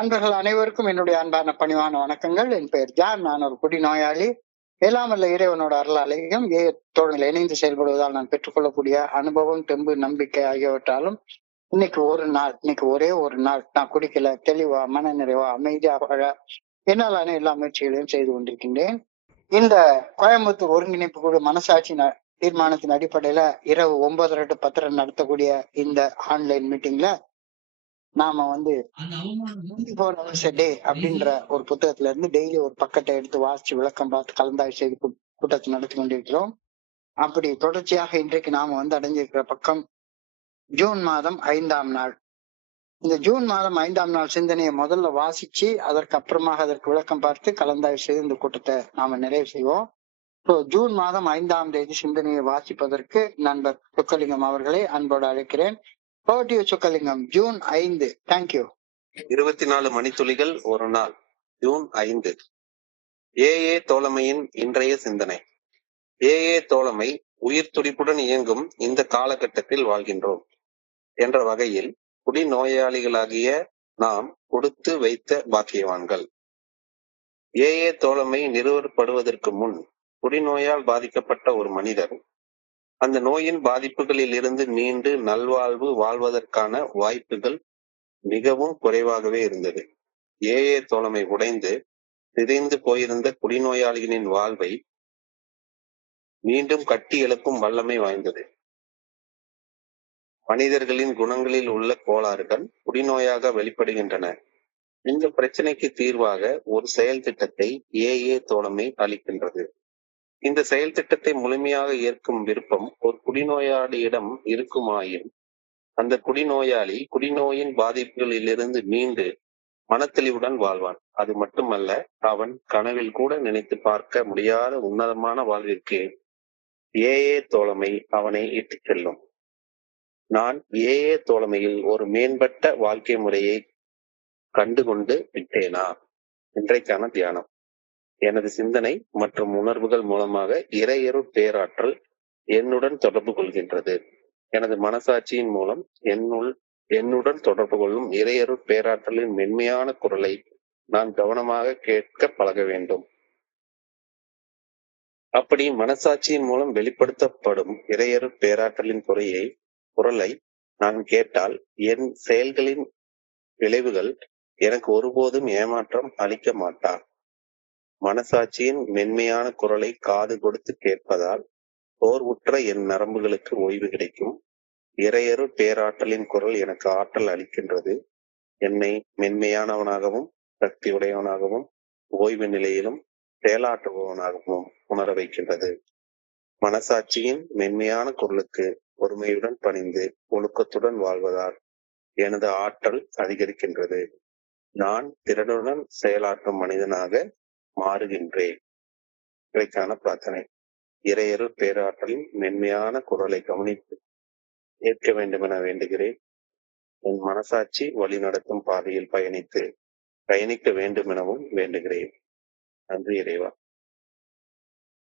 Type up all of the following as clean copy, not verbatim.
நண்பர்கள் அனைவருக்கும் என்னுடைய அன்பான பணிவான வணக்கங்கள். என் பெயர் ஜான். நான் ஒரு குடிநோயாளி. எல்லாம் வல்ல இறைவனோட அருளாலையும் தோழர்கள் இணைந்து செயல்படுவதால் நான் பெற்றுக்கொள்ளக்கூடிய அனுபவம், தெம்பு, நம்பிக்கை ஆகியவற்றாலும் இன்னைக்கு ஒரே ஒரு நாள் நான் குடிக்கல, தெளிவா, மன நிறைவா, அமைதியா வாழ என்னாலான எல்லா முயற்சிகளையும் செய்து கொண்டிருக்கின்றேன். இந்த கோயம்புத்தூர் ஒருங்கிணைப்பு குழு மனசாட்சி தீர்மானத்தின் அடிப்படையில இரவு 9:30 to 10:30 நடத்தக்கூடிய இந்த ஆன்லைன் மீட்டிங்ல நாம அப்படின்ற ஒரு புத்தகத்துல இருந்து டெய்லி ஒரு பக்கத்தை எடுத்து வாசிச்சு விளக்கம் பார்த்து கலந்தாய்வு செய்து கூட்டத்தை நடத்தி கொண்டிருக்கிறோம். அப்படி தொடர்ச்சியாக இன்றைக்கு நாம அடைஞ்சிருக்கிற பக்கம் ஜூன் மாதம் 5ஆம் நாள். இந்த ஜூன் மாதம் 5ஆம் நாள் சிந்தனையை முதல்ல வாசிச்சு அதற்கு அப்புறமாக அதற்கு விளக்கம் பார்த்து கலந்தாய்வு செய்து இந்த கூட்டத்தை நாம நிறைவு செய்வோம். ஜூன் மாதம் 5ஆம் தேதி சிந்தனையை வாசிப்பதற்கு நண்பர் சொக்கலிங்கம் அவர்களை அன்போடு அழைக்கிறேன். சொக்கலிங்கம். ஜூன் 5. தேங்க்யூ. 24 மணித்துளிகள் ஒரு நாள். ஜூன் 5. ஏஏ தோழமையின் இன்றைய சிந்தனை. ஏஏ தோழமை உயிர் துடிப்புடன் இயங்கும் இந்த காலகட்டத்தில் வாழ்கின்றோம் என்ற வகையில் குடிநோயாளிகளாகிய நாம் கொடுத்து வைத்த பாக்கியவான்கள். ஏஏ தோழமை நிறுவப்படுவதற்கு முன் குடிநோயால் பாதிக்கப்பட்ட ஒரு மனிதர் அந்த நோயின் பாதிப்புகளில் இருந்து மீண்டு நல்வாழ்வு வாழ்வதற்கான வாய்ப்புகள் மிகவும் குறைவாகவே இருந்தது. ஏஏ தோழமை உடைந்து சிதைந்து போயிருந்த குடிநோயாளிகளின் வாழ்வை மீண்டும் கட்டி எழுப்பும் வல்லமை வாய்ந்தது. மனிதர்களின் குணங்களில் உள்ள கோளாறுகள் குடிநோயாக வெளிப்படுகின்றன. இந்த பிரச்சனைக்கு தீர்வாக ஒரு செயல் திட்டத்தை ஏஏ தோழமை அளிக்கின்றது. இந்த செயல் திட்டத்தை முழுமையாக ஏற்கும் விருப்பம் ஒரு குடிநோயாளியிடம் இருக்குமாயின் அந்த குடிநோயாளி குடிநோயின் பாதிப்புகளிலிருந்து மீண்டு மனத்தெளிவுடன் வாழ்வான். அது மட்டுமல்ல, அவன் கனவில் கூட நினைத்து பார்க்க முடியாத உன்னதமான வாழ்விற்கு ஏஏ தோழமை அவனை இட்டுச் செல்லும். நான் ஏஏ தோழமையில் ஒரு மேம்பட்ட வாழ்க்கை முறையை கண்டுகொண்டு விட்டேனா? இன்றைக்கான தியானம். எனது சிந்தனை மற்றும் உணர்வுகள் மூலமாக இறையருள் பேராற்றல் என்னுடன் தொடர்பு கொள்கின்றது. எனது மனசாட்சியின் மூலம் என்னுடன் தொடர்பு கொள்ளும் இறையருள் பேராற்றலின் மென்மையான குரலை நான் கவனமாக கேட்க பழக வேண்டும். அப்படி மனசாட்சியின் மூலம் வெளிப்படுத்தப்படும் இறையருள் பேராற்றலின் குரலை நான் கேட்டால் என் செயல்களின் விளைவுகள் எனக்கு ஒருபோதும் ஏமாற்றம் அளிக்க மாட்டார். மனசாட்சியின் மென்மையான குரலை காது கொடுத்து கேட்பதால் சோர்வுற்ற என் நரம்புகளுக்கு ஓய்வு கிடைக்கும். இறையருள் பேராற்றலின் குரல் எனக்கு ஆற்றல் அளிக்கின்றது. என்னை மென்மையானவனாகவும் சக்தி உடையவனாகவும் ஓய்வு நிலையிலும் செயலாற்றுபவனாகவும் உணர வைக்கின்றது. மனசாட்சியின் மென்மையான குரலுக்கு பொறுமையுடன் பணிந்து ஒழுக்கத்துடன் வாழ்வதால் எனது ஆற்றல் அதிகரிக்கின்றது. நான் திறனுடன் செயலாற்றும் மனிதனாக மாறுகின்றேன். இறைக்கான பிரார்த்தனை. இறையருள் பேராற்றலின் மென்மையான குரலை கவனித்து ஏற்க வேண்டும் என வேண்டுகிறேன். என் மனசாட்சி வழி நடத்தும் பாதையில் பயணிக்க வேண்டும் எனவும் வேண்டுகிறேன். நன்றி இறைவா.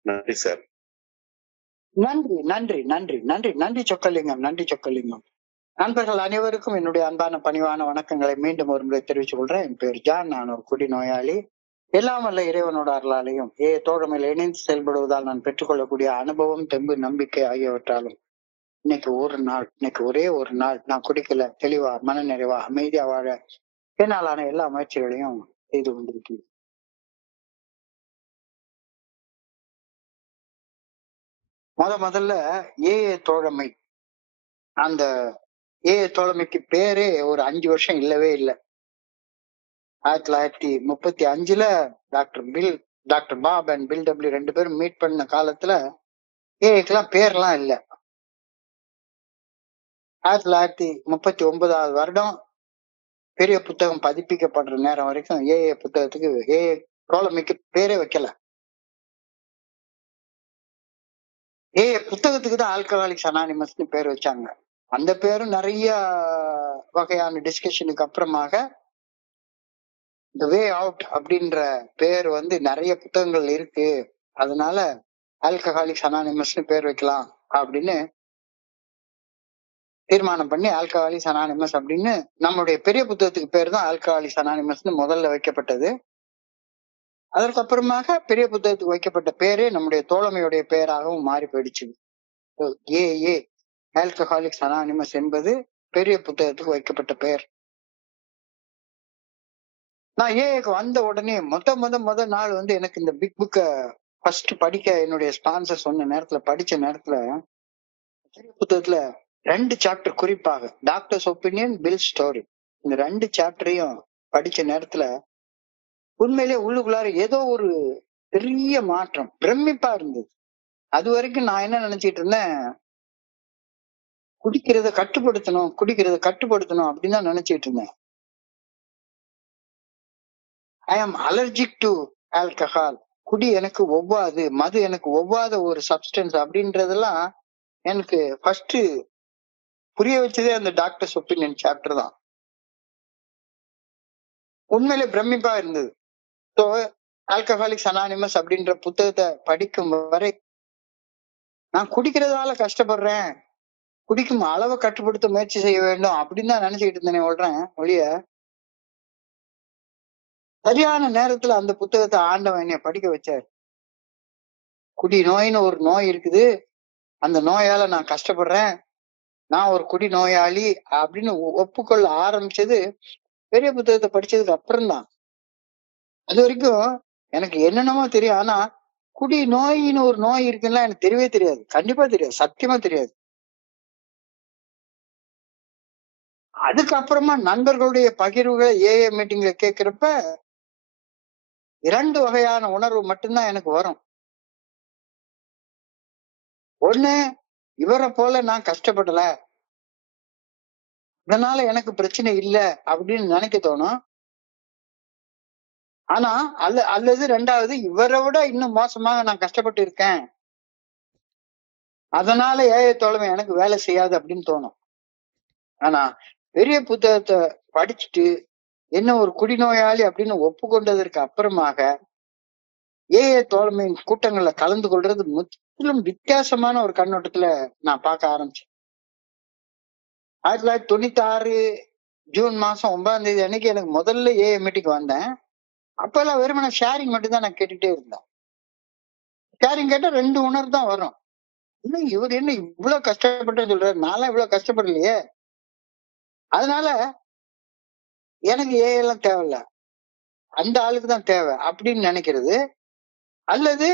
நன்றி சார். நன்றி நன்றி நன்றி நன்றி நன்றி சொக்கலிங்கம். நன்றி சொக்கலிங்கம். நண்பர்கள் அனைவருக்கும் என்னுடைய அன்பான பணிவான வணக்கங்களை மீண்டும் ஒரு முறை தெரிவித்துக் கொள்றேன். என் பேர் ஜான். நான் ஒரு குடிநோயாளி. எல்லாம் வல்ல இறைவனோட அருளாலையும் தோழமையில் இணைந்து செயல்படுவதால் நான் பெற்றுக்கொள்ளக்கூடிய அனுபவம், தெம்பு, நம்பிக்கை ஆகியவற்றாலும் இன்னைக்கு ஒரே ஒரு நாள் நான் குடிக்கல, தெளிவா, மன நிறைவா, அமைதியா வாழ என்னாலான எல்லா முயற்சிகளையும் செய்து கொண்டிருக்கிறேன். முதல்ல ஏஏ தோழமை. அந்த ஏஏ தோழமைக்கு பேரே ஒரு 5 வருஷம் இல்லவே இல்லை. 1935 doctor pop and bill W 2 பேரும் மீட் பண்ண காலத்துல ஏஏக்கெல்லாம் பேர்லாம் இல்லை. 1939 வருடம் பெரிய புத்தகம் பதிப்பிக்கப்படுற நேரம் வரைக்கும் ஏஏ புத்தகத்துக்கு ஏஏ தோழமைக்கு பேரே வைக்கல. ஏஏ புத்தகத்துக்கு தான் ஆல்கஹாலிக்ஸ் அனானிமஸ்னு பேர் வச்சாங்க. அந்த பேரும் நிறைய வகையான டிஸ்கஷனுக்கு அப்புறமாக தி வே அவுட் அப்படின்ற பேர் நிறைய புத்தகங்கள் இருக்கு, அதனால ஆல்கஹாலிக்ஸ் அனானிமஸ்னு பேர் வைக்கலாம் அப்படின்னு தீர்மானம் பண்ணி ஆல்கஹாலிக்ஸ் அனானிமஸ் அப்படின்னு நம்மளுடைய பெரிய புத்தகத்துக்கு பேர் தான் ஆல்கஹாலிக்ஸ் அனானிமஸ்னு முதல்ல வைக்கப்பட்டது. அதற்கப்புறமாக பெரிய புத்தகத்துக்கு வைக்கப்பட்ட பேரே நம்முடைய தோழமையுடைய பெயராகவும் மாறி போயிடுச்சு. ஏஏ ஆல்கஹாலிக்ஸ் அனானிமஸ் என்பது பெரிய புத்தகத்துக்கு வைக்கப்பட்ட பெயர். நான் ஏஏக்கு வந்த உடனே முத நாள் எனக்கு இந்த பிக் புக்க ஃபர்ஸ்ட் படிக்க என்னுடைய ஸ்பான்சர் சொன்ன நேரத்துல படிச்ச நேரத்துல பெரிய புத்தகத்துல 2 சாப்டர் குறிப்பாக டாக்டர்ஸ் ஒப்பீனியன், பில் ஸ்டோரி, இந்த 2 சாப்டரையும் படிச்ச நேரத்துல உண்மையிலேயே உள்ளுக்குள்ளார ஏதோ ஒரு பெரிய மாற்றம், பிரமிப்பா இருந்தது. அது வரைக்கும் நான் என்ன நினைச்சிட்டு இருந்தேன், குடிக்கிறத கட்டுப்படுத்தணும் அப்படின்னு தான் நினைச்சிட்டு இருந்தேன். ஐ ஆம் அலர்ஜிக் டு ஆல்கஹால். குடி எனக்கு ஒவ்வாது, மது எனக்கு ஒவ்வாத ஒரு சப்ஸ்டன்ஸ் அப்படின்றதெல்லாம் எனக்கு ஃபர்ஸ்ட் புரிய வச்சதே அந்த டாக்டர்ஸ் ஒப்பீனியன் சாப்டர் தான். உண்மையிலே பிரமிப்பா இருந்தது. ஸோ ஆல்கஹாலிக்ஸ் அனானிமஸ் அப்படின்ற புத்தகத்தை படிக்கும் வரை நான் குடிக்கிறதால கஷ்டப்படுறேன், குடிக்கும் அளவை கட்டுப்படுத்த முயற்சி செய்ய வேண்டும் அப்படின்னு தான் நினைச்சுக்கிட்டு இருந்தேனே ஒழிய சரியான நேரத்துல அந்த புத்தகத்தை ஆண்டவன் என்னை படிக்க வச்சார். குடி நோயின்னு ஒரு நோய் இருக்குது, அந்த நோயால நான் கஷ்டப்படுறேன், நான் ஒரு குடி நோயாளி அப்படின்னு ஒப்புக்கொள்ள ஆரம்பிச்சது பெரிய புத்தகத்தை படிச்சதுக்கு அப்புறம் தான். அது வரைக்கும் எனக்கு என்னென்னமோ தெரியும், ஆனா குடி நோயின்னு ஒரு நோய் இருக்குன்னா எனக்கு தெரியவே தெரியாது, கண்டிப்பா தெரியாது, சத்தியமா தெரியாது. அதுக்கப்புறமா நண்பர்களுடைய பகிர்வுகளை ஏஏ மீட்டிங்ல கேட்கிறப்ப 2 வகையான உணர்வு மட்டும்தான் எனக்கு வரும். ஒண்ணு, இவரை போல நான் கஷ்டப்படல, இதனால எனக்கு பிரச்சனை இல்லை அப்படின்னு நினைக்க தோணும். ஆனா அல்லது 2வது, இவரை விட இன்னும் மோசமாக நான் கஷ்டப்பட்டு இருக்கேன், அதனால ஏஏ தோழமை எனக்கு வேலை செய்யாது அப்படின்னு தோணும். ஆனா பெரிய புத்தகத்தை படிச்சுட்டு என்ன ஒரு குடிநோயாளி அப்படின்னு ஒப்புக்கொண்டதற்கு அப்புறமாக ஏஏ தோழமையின் கூட்டங்கள்ல கலந்து கொள்றது முற்றிலும் வித்தியாசமான ஒரு கண்ணோட்டத்துல நான் பார்க்க ஆரம்பிச்சேன். 1996 ஜூன் மாசம் 9ஆம் தேதி அன்னைக்கு எனக்கு முதல்ல ஏஏ மீட்டிங் வந்தேன். அப்பெல்லாம் வெறுமனே ஷேரிங் மட்டும் தான் நான் கேட்டுட்டே இருந்தேன். ஷேரிங் கேட்டா 2 உணர்வு தான் வரும். இன்னும் இவர் என்ன இவ்வளவு கஷ்டப்பட்டு சொல்றாரு, நான்லாம் இவ்வளவு கஷ்டப்படலையே, அதனால எனக்கு ஏ எல்லாம் தேவையில்ல, அந்த ஆளுக்கு தான் தேவை அப்படின்னு நினைக்கிறது. அல்லது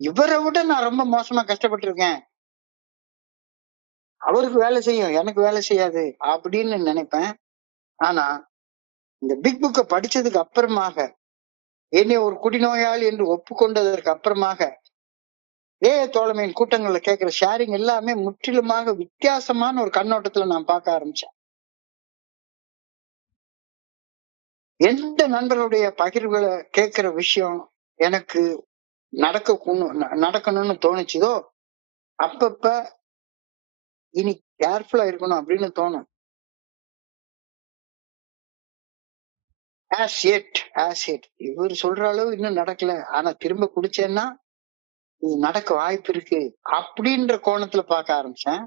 இவரை விட நான் ரொம்ப மோசமா கஷ்டப்பட்டு இருக்கேன், அவருக்கு வேலை செய்யும் எனக்கு வேலை செய்யாது அப்படின்னு நினைப்பேன். ஆனா இந்த பிக் புக்கை படிச்சதுக்கு அப்புறமாக, என்னை ஒரு குடிநோயாளி என்று ஒப்புக்கொண்டதற்கு அப்புறமாக ஏஏ தோழமையின் கூட்டங்கள்ல கேட்கிற ஷேரிங் எல்லாமே முற்றிலுமாக வித்தியாசமான ஒரு கண்ணோட்டத்துல நான் பார்க்க ஆரம்பிச்சேன். எந்த நண்பர்களுடைய பகிர்வுகளை கேட்கிற விஷயம் எனக்கு நடக்கணும்னு தோணுச்சுதோ அப்பப்ப இனி கேர்ஃபுல்லா இருக்கணும் அப்படின்னு தோணும். ஆஸ் எட் இவர் சொல்ற அளவு இன்னும் நடக்கல, ஆனா திரும்ப குடிச்சேன்னா இது நடக்க வாய்ப்பு இருக்கு அப்படின்ற கோணத்துல பார்க்க ஆரம்பிச்சேன்.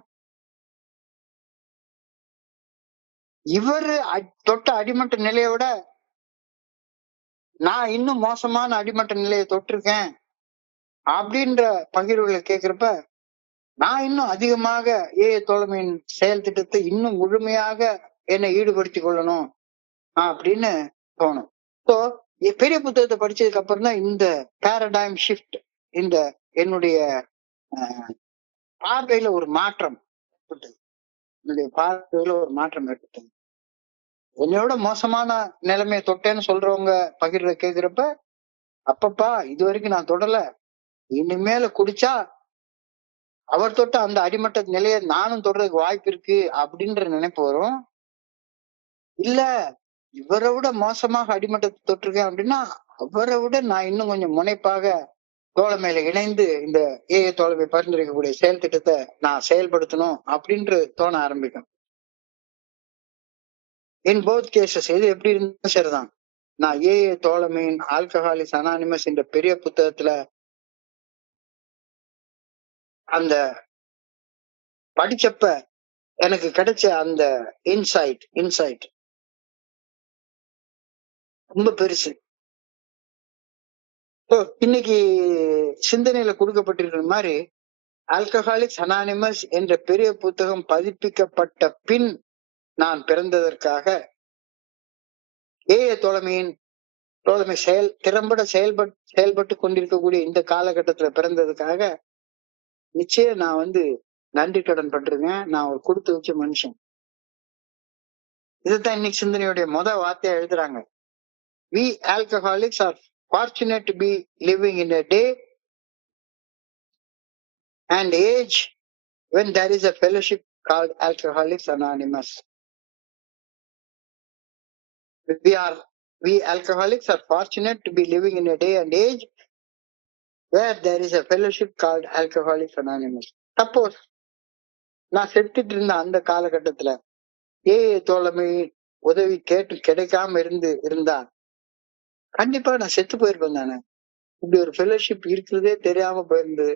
இவரு தொட்ட அடிமட்ட நிலையை விட நான் இன்னும் மோசமான அடிமட்ட நிலையை தொட்டிருக்கேன் அப்படின்ற பகிர்வுகளை கேட்கிறப்ப நான் இன்னும் அதிகமாக ஏஏ தோழமையின் செயல் திட்டத்தை இன்னும் முழுமையாக என்னை ஈடுபடுத்திக் கொள்ளணும் அப்படின்னு தோணும். ஸோ பெரிய புத்தகத்தை படிச்சதுக்கு அப்புறம் தான் இந்த பேரடைம் ஷிஃப்ட், இந்த என்னுடைய பார்வையில ஒரு மாற்றம் ஏற்பட்டது. என்னுடைய பார்வையில ஒரு மாற்றம் ஏற்பட்டது. என்னையோட மோசமான நிலைமையை தொட்டேன்னு சொல்றவங்க பகிர்ற கேக்குறப்ப, அப்பப்பா இது வரைக்கும் நான் தொடல, இனிமேல குடிச்சா அவர் தொட்ட அந்த அடிமட்ட நிலையை நானும் தொடறதுக்கு வாய்ப்பு இருக்கு அப்படின்ற நினைப்பு வரும். இல்ல இவரை விட மோசமாக அடிமட்டத்தை தொட்டிருக்கேன் அப்படின்னா அவரை விட நான் இன்னும் கொஞ்சம் முனைப்பாக தோழமையில இணைந்து இந்த ஏஏ தோழமை பரிந்துரைக்கக்கூடிய செயல் திட்டத்தை நான் செயல்படுத்தணும் அப்படின்று தோண ஆரம்பிக்கும். இன் போத் கேசஸ் எது எப்படி இருந்தாலும் சரிதான், நான் ஏஏ தோழமையின் ஆல்கஹாலிக்ஸ் அனானிமஸ் என்ற பெரிய புத்தகத்துல அந்த படிச்சப்ப எனக்கு கிடைச்ச அந்த இன்சைட் ரொம்ப பெருசு. இன்னைக்கு சிந்தனையில கொடுக்கப்பட்டிருக்கிற மாதிரி ஆல்கஹாலிக்ஸ் அனானிமஸ் என்ற பெரிய புத்தகம் பதிப்பிக்கப்பட்ட பின் நான் பிறந்ததற்காக, ஏஏ தோழமை திறம்பட செயல்பட்டு கொண்டிருக்கக்கூடிய இந்த காலகட்டத்துல பிறந்ததுக்காக நிச்சயம் நான் நன்றி கடன் பட்டிருக்கேன். நான் ஒரு கொடுத்து வச்ச மனுஷன். இதுதான் இன்னைக்கு சிந்தனையுடைய வார்த்தையா எழுதுறாங்க. We alcoholics are fortunate to be living in a day and age when there is a fellowship called Alcoholics Anonymous. We alcoholics are fortunate to be living in a day and age where there is a fellowship called Alcoholics Anonymous. Suppose நான் செத்துட்டு இருந்த அந்த காலகட்டத்துல AA தோழமை உதவி கேட்டு கிடைக்காம இருந்தா கண்டிப்பா நான் செத்து போயிருப்பேன் தானே. இப்படி ஒரு ஃபெலோஷிப் இருக்கிறதே தெரியாம போயிருந்தது.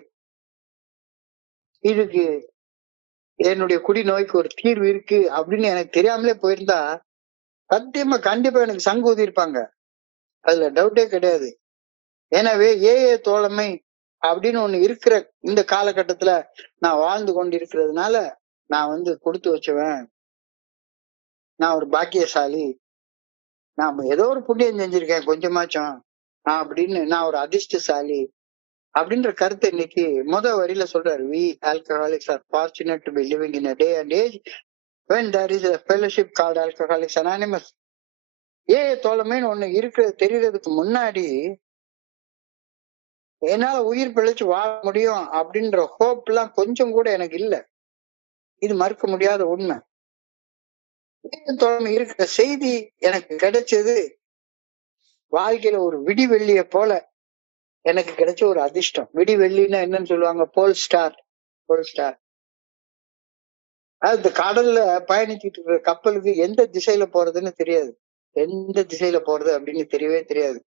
இதுக்கு என்னுடைய குடிநோய்க்கு ஒரு தீர்வு இருக்கு அப்படின்னு எனக்கு தெரியாமலே போயிருந்தா கண்டிப்பா எனக்கு சங்கு ஊதி இருப்பாங்க. அதுல டவுட்டே கிடையாது. எனவே ஏஏ தோழமை அப்படின்னு ஒண்ணு இருக்கிற இந்த காலகட்டத்துல நான் வாழ்ந்து கொண்டு இருக்கிறதுனால நான் கொடுத்து வச்சுவேன், நான் ஒரு பாக்கியசாலி, நான் ஏதோ ஒரு புண்ணியம் செஞ்சிருக்கேன் கொஞ்சமாச்சும் அப்படின்னு, நான் ஒரு அதிர்ஷ்டசாலி அப்படின்ற கருத்தை இன்னைக்கு வரியில சொல்றாரு. We alcoholics are fortunate to be living in a day and age when there is a fellowship called Alcoholics Anonymous. தோழமைன்னு ஒண்ணு இருக்கிறது தெரியறதுக்கு முன்னாடி என்னால உயிர் பிழைச்சு வாழ முடியும் அப்படின்ற ஹோப் எல்லாம் கொஞ்சம் கூட எனக்கு இல்ல. இது மறுக்க முடியாத உண்மை. தோழமை இருக்கிற செய்தி எனக்கு கிடைச்சது வாழ்க்கையில ஒரு விடிவெள்ளிய போல எனக்கு கிடைச்ச ஒரு அதிர்ஷ்டம். விடிவெள்ளின்னா என்னன்னு சொல்லுவாங்க, போல் ஸ்டார். அது கடல்ல பயணிச்சுட்டு இருக்கிற கப்பலுக்கு எந்த திசையில போறதுன்னு தெரியாது, எந்த திசையில போறது அப்படின்னு தெரியவே தெரியாது.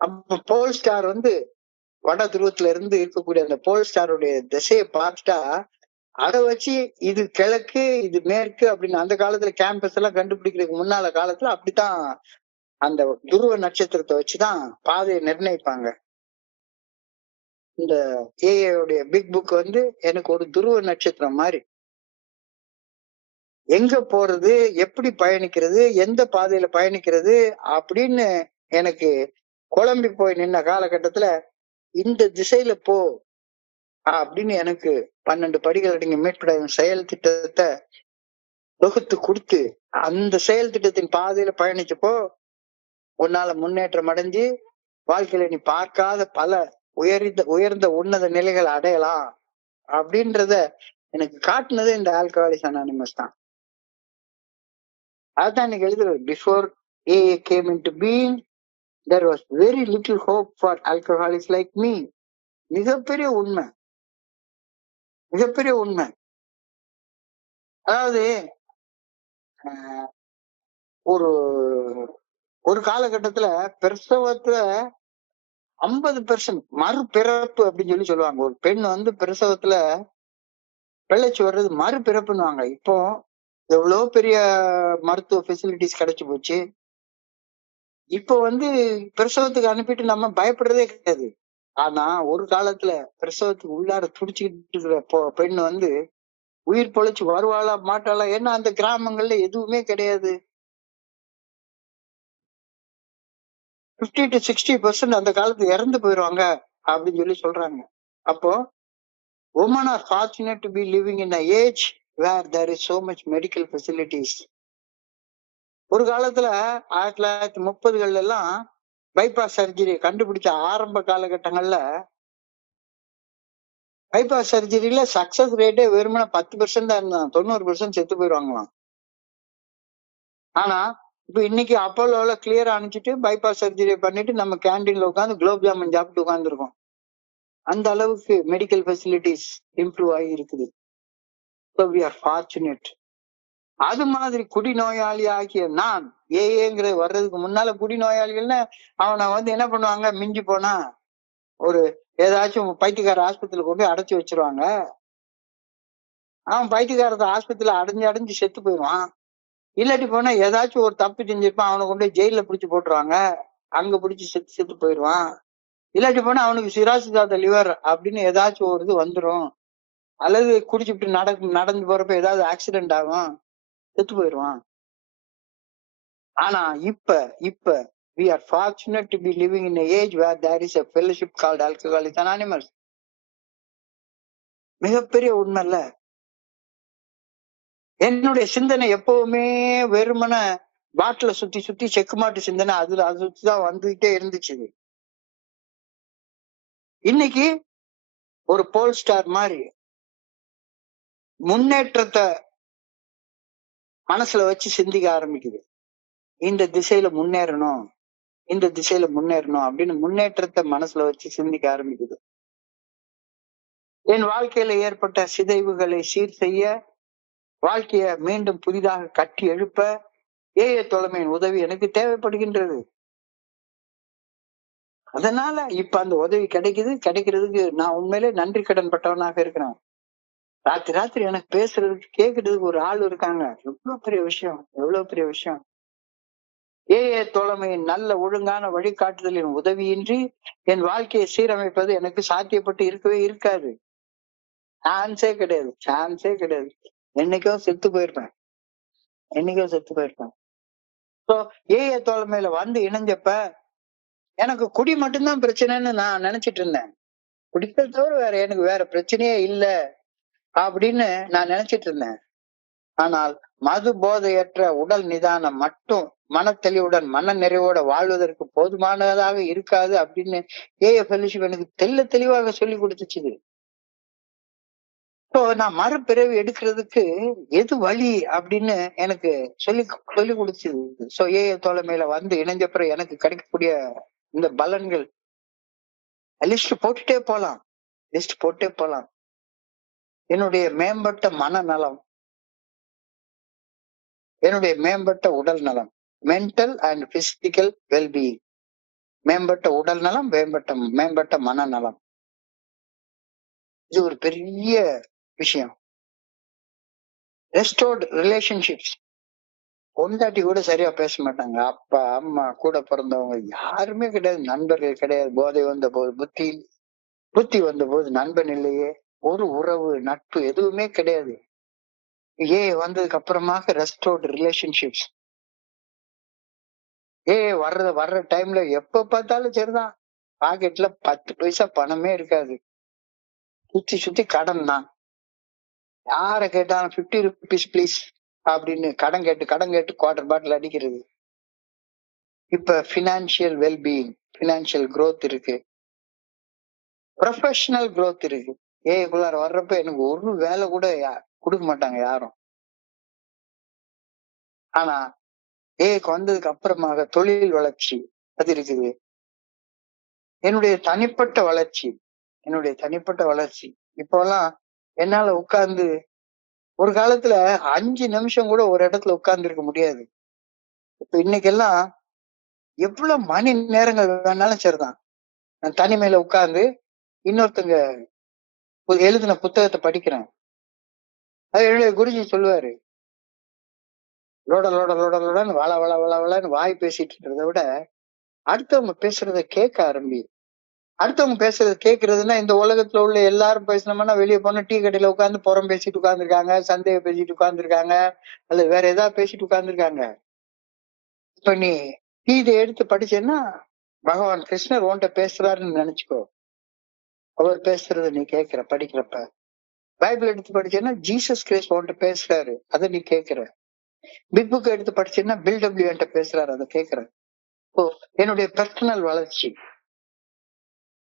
அப்ப போல் ஸ்டார் வட துருவத்துல இருந்து இருக்கக்கூடிய அந்த போல் ஸ்டாருடைய திசையை பார்த்துட்டா அதை வச்சு இது கிழக்கு இது மேற்கு அப்படின்னு அந்த காலத்துல கேம்பஸ் எல்லாம் கண்டுபிடிக்கிறதுக்கு முன்னால காலத்துல அப்படித்தான் அந்த துருவ நட்சத்திரத்தை வச்சுதான் பாதையை நிர்ணயிப்பாங்க. இந்த ஏஏடைய பிக் புக் எனக்கு ஒரு துருவ நட்சத்திரம் மாதிரி. எங்க போறது, எப்படி பயணிக்கிறது, எந்த பாதையில பயணிக்கிறது அப்படின்னு எனக்கு குழம்பி போய் நின்ன காலகட்டத்துல இந்த திசையில போ அப்படின்னு எனக்கு 12 படிகள் அடங்கிய மீட்புடைய செயல் திட்டத்தை தொகுத்து கொடுத்து அந்த செயல் திட்டத்தின் பாதையில பயணிச்சப்போ உன்னால முன்னேற்றம் அடைஞ்சு வாழ்க்கையில நீ பார்க்காத பல உயர்ந்த உன்னத நிலைகளை அடையலாம் அப்படின்றத எனக்கு காட்டுனது இந்த ஆல்கஹாலிக்ஸ் அனானிமஸ் தான். அதுதான் இன்னைக்கு எழுதுறது. Before AA came into being, there was very little hope for alcoholics like me. மிகப்பெரிய உண்மை. அதாவது ஒரு காலகட்டத்துல பிரசவத்துல 50% மறுபிறப்பு அப்படின்னு சொல்லுவாங்க. ஒரு பெண் பிரசவத்துல பிழைச்சு வர்றது மறுபிறப்புன்னுவாங்க. இப்போ எவ்வளவு பெரிய மருத்துவ ஃபெசிலிட்டிஸ் கிடைச்சு போச்சு. இப்போ பிரசவத்துக்கு அனுப்பிட்டு நம்ம பயப்படுறதே கிடையாது. ஆனா ஒரு காலத்துல பிரசவத்துக்கு உள்ளார துடிச்சுக்கிட்டு இருக்கிற பெண் உயிர் பொழைச்சு வருவாளா மாட்டாளா, ஏன்னா அந்த கிராமங்கள்ல எதுவுமே கிடையாது. 50 to 60% அந்த காலத்துல இறந்து போயிடுவாங்க அப்படின்னு சொல்றாங்க. அப்போ women are fortunate to be living in an age where there is so much medical facilities. ஒரு காலத்துல 1930 எல்லாம் பைபாஸ் சர்ஜரி கண்டுபிடிச்ச ஆரம்ப காலகட்டங்கள்ல பைபாஸ் சர்ஜரியில சக்சஸ் ரேட்டே வெறுமனே 10% தான் இருந்தான். 90% செத்து போயிடுவாங்களாம். ஆனா இப்ப இன்னைக்கு அப்போலோல கிளியரா அனுப்பிச்சிட்டு பைபாஸ் சர்ஜரி பண்ணிட்டு நம்ம கேண்டீன்ல உட்காந்து குலோப் ஜாமுன் சாப்பிட்டு உட்காந்துருக்கோம். அந்த அளவுக்கு மெடிக்கல் ஃபெசிலிட்டிஸ் இம்ப்ரூவ் ஆகி இருக்குது. So we are fortunate. அது மாதிரி குடிநோயாளி ஆகிய நான் ஏங்கிற வர்றதுக்கு முன்னால குடிநோயாளிகள்னா அவனை என்ன பண்ணுவாங்க, மிஞ்சி போனா ஒரு ஏதாச்சும் பைத்தியக்கார ஆஸ்பத்திரியில கொண்டு அடைச்சு வச்சிருவாங்க. அவன் பைத்தியக்காரத்தை ஆஸ்பத்திரியில அடைஞ்சு அடைஞ்சு செத்து போயிடுவான். இல்லாட்டி போனா ஏதாச்சும் ஒரு தப்பு செஞ்சிருப்பான், அவனை கொண்டு போய் ஜெயில பிடிச்சு போட்டுருவாங்க, அங்க பிடிச்சு செத்து செத்து போயிடுவான். இல்லாட்டி போனா அவனுக்கு சிராசிஸ் ஆஃப் த லிவர் அப்படின்னு ஏதாச்சும் ஒரு இது வந்துரும், அல்லது குடிச்சுட்டு நடந்து போறப்ப ஏதாவது ஆக்சிடென்ட் ஆகும், செத்து போயிடுவான். ஆனா இப்ப இப்ப we are fortunate to be living in an age where there is a fellowship called Alcoholics Anonymous. மிகப்பெரிய உண்மை இல்ல? என்னுடைய சிந்தனை எப்பவுமே வெறுமன பாட்டில சுத்தி சுத்தி செக்கு மாட்டு சிந்தனை, அதுல அது சுத்திதான் வந்துகிட்டே இருந்துச்சு. இன்னைக்கு ஒரு போல் ஸ்டார் மாதிரி முன்னேற்றத்தை மனசுல வச்சு சிந்திக்க ஆரம்பிக்குது. இந்த திசையில முன்னேறணும், இந்த திசையில முன்னேறணும் அப்படின்னு முன்னேற்றத்தை மனசுல வச்சு சிந்திக்க ஆரம்பிக்குது. என் வாழ்க்கையில ஏற்பட்ட சிதைவுகளை சீர் செய்ய, வாழ்க்கைய மீண்டும் புதிதாக கட்டி எழுப்ப ஏஏ தோழமையின் உதவி எனக்கு தேவைப்படுகின்றது. அதனால இப்ப அந்த உதவி கிடைக்கிறதுக்கு நான் உண்மையிலே நன்றி கடன் பட்டவனாக இருக்கிறேன். ராத்திரி எனக்கு பேசுறதுக்கு கேட்கறதுக்கு ஒரு ஆள் இருக்காங்க. எவ்வளவு பெரிய விஷயம், எவ்வளவு பெரிய விஷயம். ஏஏ தோழமையின் நல்ல ஒழுங்கான வழிகாட்டுதலின் உதவியின்றி என் வாழ்க்கையை சீரமைப்பது எனக்கு சாத்தியப்பட்டு இருக்கவே இருக்காது. சான்ஸே கிடையாது. என்னைக்கோ செத்து போயிருப்பேன். ஏஏ தோழமையில வந்து இணைஞ்சப்ப எனக்கு குடி மட்டும்தான் பிரச்சனைன்னு நான் நினைச்சிட்டு இருந்தேன். குடிக்கிறத தவிர எனக்கு வேற பிரச்சனையே இல்ல அப்படின்னு நான் நினைச்சிட்டு இருந்தேன். ஆனால் மது போதையற்ற உடல் நிதானம் மட்டும் மனத்தெளிவுடன் மன நிறைவோட வாழ்வதற்கு போதுமானதாக இருக்காது அப்படின்னு ஏஏ ஃபெலோஷிப் எனக்கு தெளிவாக சொல்லி கொடுத்துச்சு. இப்போ நான் மறுபிறவி எடுக்கிறதுக்கு எது வழி அப்படின்னு எனக்கு சொல்லி கொடுத்துது. சோ ஏஏ தோழமையில வந்து இணைஞ்சப்புறம் எனக்கு கிடைக்கக்கூடிய இந்த பலன்கள் லிஸ்ட் போட்டுட்டே போலாம். என்னுடைய மேம்பட்ட மனநலம், என்னுடைய மேம்பட்ட உடல் நலம், மென்டல் அண்ட் பிசிக்கல் வெல்பீயிங், மேம்பட்ட உடல் நலம், மேம்பட்ட மனநலம். இது ஒரு பெரிய விஷயம். Restored relationships. பொண்டாட்டி கூட சரியா பேச மாட்டாங்க, அப்பா அம்மா கூட பிறந்தவங்க யாருமே கிடையாது, நண்பர்கள் கிடையாது. போதை வந்த போது புத்தி வந்த போது நண்பன் இல்லையே, ஒரு உறவு நட்பு எதுவுமே கிடையாது. வந்ததுக்கு அப்புறமாக ரெஸ்டோர்ட் ரிலேஷன்ஷிப்ஸ். வர்ற டைம்ல எப்ப பார்த்தாலும் சரிதான், பாக்கெட்ல 10 பைசா பணமே இருக்காது, சுத்தி கடன் தான். யார கேட்டாலும் 50 rupees ப்ளீஸ் அப்படின்னு கடன் கேட்டு குவார்டர் பாட்டில் அடிக்கிறது. இப்ப பினான்சியல் வெல்பீயிங், பினான்சியல் growth இருக்கு, ப்ரொஃபஷனல் growth இருக்கு. ஏக்குள்ளார வர்றப்ப எனக்கு ஒரு வேலை கூட கொடுக்க மாட்டாங்க யாரும். ஆனா ஏக்கு வந்ததுக்கு அப்புறமாக தொழில் வளர்ச்சி அது இருக்குது. என்னுடைய தனிப்பட்ட வளர்ச்சி இப்பெல்லாம் என்னால உட்கார்ந்து ஒரு காலத்துல 5 நிமிஷம் கூட ஒரு இடத்துல உட்கார்ந்து இருக்க முடியாது. இப்ப இன்னைக்கெல்லாம் எவ்வளவு மணி நேரங்கள் வேணாலும் சரிதான், நான் தனிமையில உட்கார்ந்து இன்னொருத்தங்க எழுதின புத்தகத்தை படிக்கிறேன். அது என்னுடைய குருஜி சொல்லுவாரு, லோடன்னு வளன்னு வாய் பேசிட்டு இருக்கிறத விட அடுத்தவங்க பேசுறத கேட்க ஆரம்பி. அடுத்தவங்க பேசுறது கேட்கறதுன்னா, இந்த உலகத்துல உள்ள எல்லாரும் பேசினோம்னா வெளியே போனா டீ கடையில உட்கார்ந்து புறம் பேசிட்டு உட்கார்ந்துருக்காங்க, சந்தையை பேசிட்டு உட்கார்ந்துருக்காங்க, அல்லது வேற ஏதாவது பேசிட்டு உட்கார்ந்துருக்காங்க. இப்ப நீ இதை எடுத்து படிச்சேன்னா பகவான் கிருஷ்ணர் உன்கிட்ட பேசுறாருன்னு நினைச்சுக்கோ. அவர் பேசுறத நீ கேட்கிற படிக்கிறப்ப. பைபிள் எடுத்து படிச்சேன்னா ஜீசஸ் கிரைஸ்ட் உன்கிட்ட பேசுறாரு, அதை நீ கேட்கிற. பிக் புக் எடுத்து படிச்சேன்னா பில் டபிள்யூ என்கிட்ட பேசுறாரு, அதை கேட்கிற. என்னுடைய பர்சனல் வளர்ச்சி,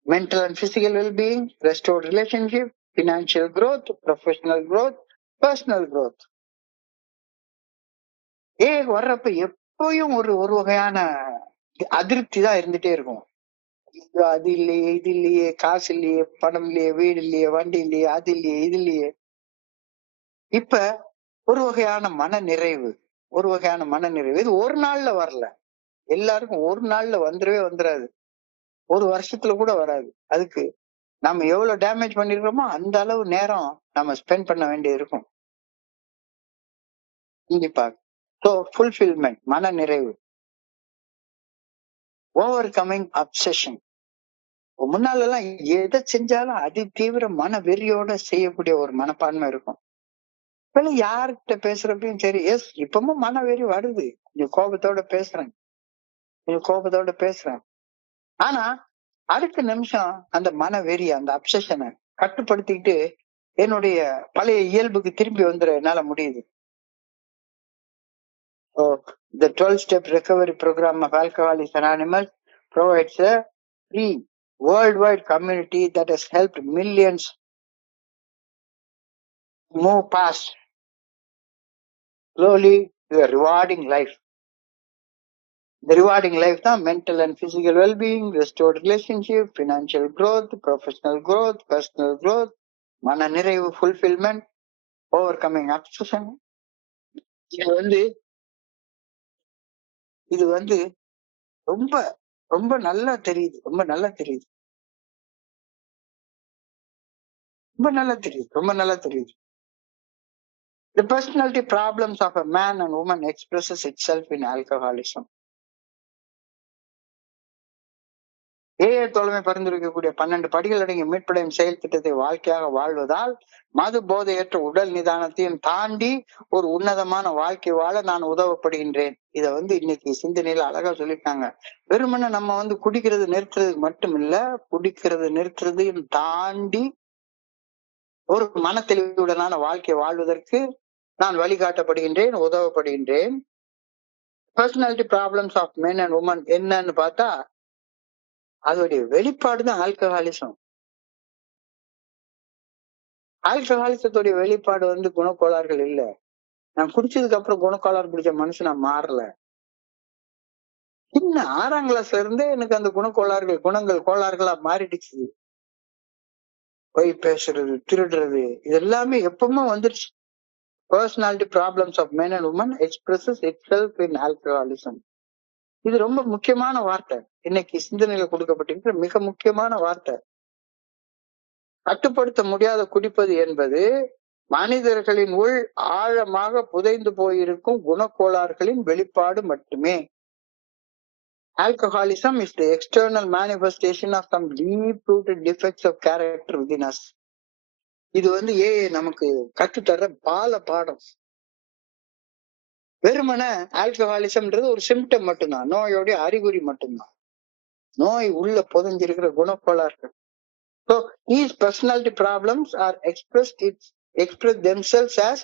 mental and physical well-being, restored relationship, financial growth, professional growth, personal growth. வர்றப்ப எப்பயும் ஒரு வகையான அதிருப்தி தான் இருந்துட்டே இருக்கும். அது இல்லையே, இது இல்லையே, காசு இல்லையே, பணம் இல்லையே, வீடு இல்லையே, வண்டி இல்லையே, அது இல்லையே, இது இல்லையே. இப்ப ஒரு வகையான மன நிறைவு இது ஒரு நாள்ல வரல. எல்லாருக்கும் ஒரு நாள்ல வந்துராது, ஒரு வருஷத்துல கூட வராது. அதுக்கு நம்ம எவ்வளவு டேமேஜ் பண்ணிருக்கோமோ அந்த அளவு நேரம் நம்ம ஸ்பெண்ட் பண்ண வேண்டியது இருக்கும். கண்டிப்பாக. ஸோ ஃபுல்ஃபில்மெண்ட், மன நிறைவு. Over coming obsession. முன்னால எல்லாம் எதை செஞ்சாலும் அதி தீவிர மன வெறியோட செய்யக்கூடிய ஒரு மனப்பான்மை இருக்கும். இப்ப யார்கிட்ட பேசுறப்பையும் சரி, எஸ் இப்பவும் மன வெறி வருது, கொஞ்சம் கோபத்தோட பேசுறேன். ஆனா அடுத்த நிமிஷம் அந்த மன வெறி, அந்த அப்சஷனை கட்டுப்படுத்திக்கிட்டு என்னுடைய பழைய இயல்புக்கு திரும்பி வந்துட என்னால முடியுது. So, the 12-step recovery program of Alcoholics Anonymous provides a free worldwide community that has helped millions move past slowly to a rewarding life. The rewarding life தான் mental and physical well-being, restored relationship, financial growth, professional growth, personal growth, மன நிறைவு, fulfillment, overcoming obsession. இது வந்து ரொம்ப ரொம்ப நல்லா தெரியுது, ரொம்ப நல்லா தெரியுது. The personality problems of a man and woman expresses itself in alcoholism. AA தோழமை பரிந்துரைக்கக்கூடிய 12 படிகள் அடங்கிய மீட்படையும் செயல் திட்டத்தை வாழ்க்கையாக வாழ்வதால் மது போதையற்ற உடல் நிதானத்தையும் தாண்டி ஒரு உன்னதமான வாழ்க்கை வாழ நான் உதவப்படுகின்றேன். இத இன்னைக்கு சிந்தனையில அழகா சொல்லிட்டாங்க. வெறுமனே நம்ம குடிக்கிறது நிறுத்துறது மட்டும் இல்ல, குடிக்கிறது நிறுத்துறதையும் தாண்டி ஒரு மன தெளிவுடனான வாழ்க்கை வாழ்வதற்கு நான் வழிகாட்டப்படுகின்றேன், உதவப்படுகின்றேன். Personality problems of men and women என்னன்னு பார்த்தா அதோடைய வெளிப்பாடுதான் ஆல்கஹாலிசம். ஆல்கஹாலிசத்துடைய வெளிப்பாடு குணக்கோளாறுகள் இல்ல. நான் குடிச்சதுக்கு அப்புறம் குணக்கோளாறு பிடிச்ச மனுஷனா மாறல. சின்ன 6ஆம் கிளாஸ்ல இருந்தே எனக்கு அந்த குணங்கள் கோளாறுகளா மாறிடுச்சு. பொய் பேசுறது, திருடுறது, இது எல்லாமே எப்பவுமே வந்துருச்சு. Personality problems of men and women expresses itself in alcoholism. இது ரொம்ப முக்கியமான வார்த்தை, இன்னைக்கு சிந்தனையில கொடுக்கப்பட்டிருக்கிற மிக முக்கியமான வார்த்தை. கட்டுப்படுத்த முடியாத குடிப்பது என்பது மனிதர்களின் உள் ஆழமாக புதைந்து போயிருக்கும் குணக்கோளாறுகளின் வெளிப்பாடு மட்டுமே. Alcoholism is the external manifestation of some deep-rooted defects of character within us. இது ஏஏ நமக்கு கற்றுத்தர்ற பாடம். வெறுமன ஆல்கஹாலிசம்ன்றது ஒரு சிம்டம் மட்டும்தான், நோயோடைய அறிகுறி மட்டும்தான். நோய் உள்ள புதைஞ்சிருக்கிற குணக்கோளாறுகள். So these personality problems are express themselves as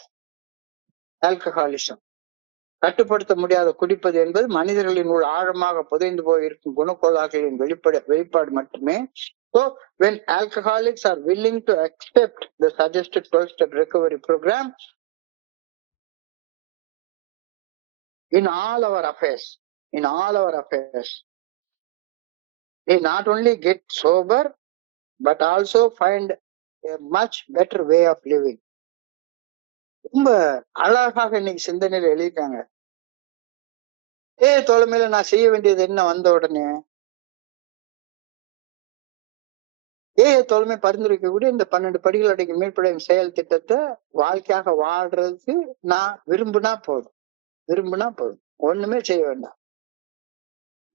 alcoholism. கட்டுப்படுத்த முடியாத குடிப்பது என்பது மனிதர்களின் உள் ஆழமாக புதைந்து போயிருக்கும் குணக்கோளாறுகளின் வெளிப்பாடு மட்டுமே. So when alcoholics are willing to accept the suggested 12-step recovery program in all our affairs, they not only get sober but also find a much better way of living. ரொம்ப அழகாக இன்னைக்கு சிந்தனையில எழுதிட்டாங்க. தோழமையில நான் செய்ய வேண்டியது என்ன? வந்த உடனே தோழமை பரிந்துரைக்கக்கூடிய இந்த 12 படிகள் அடங்கிய மீட்படையும் செயல் திட்டத்தை வாழ்க்கையாக வாழ்றதுக்கு நான் விரும்பினா போதும், ஒண்ணுமே செய்ய வேண்டாம்.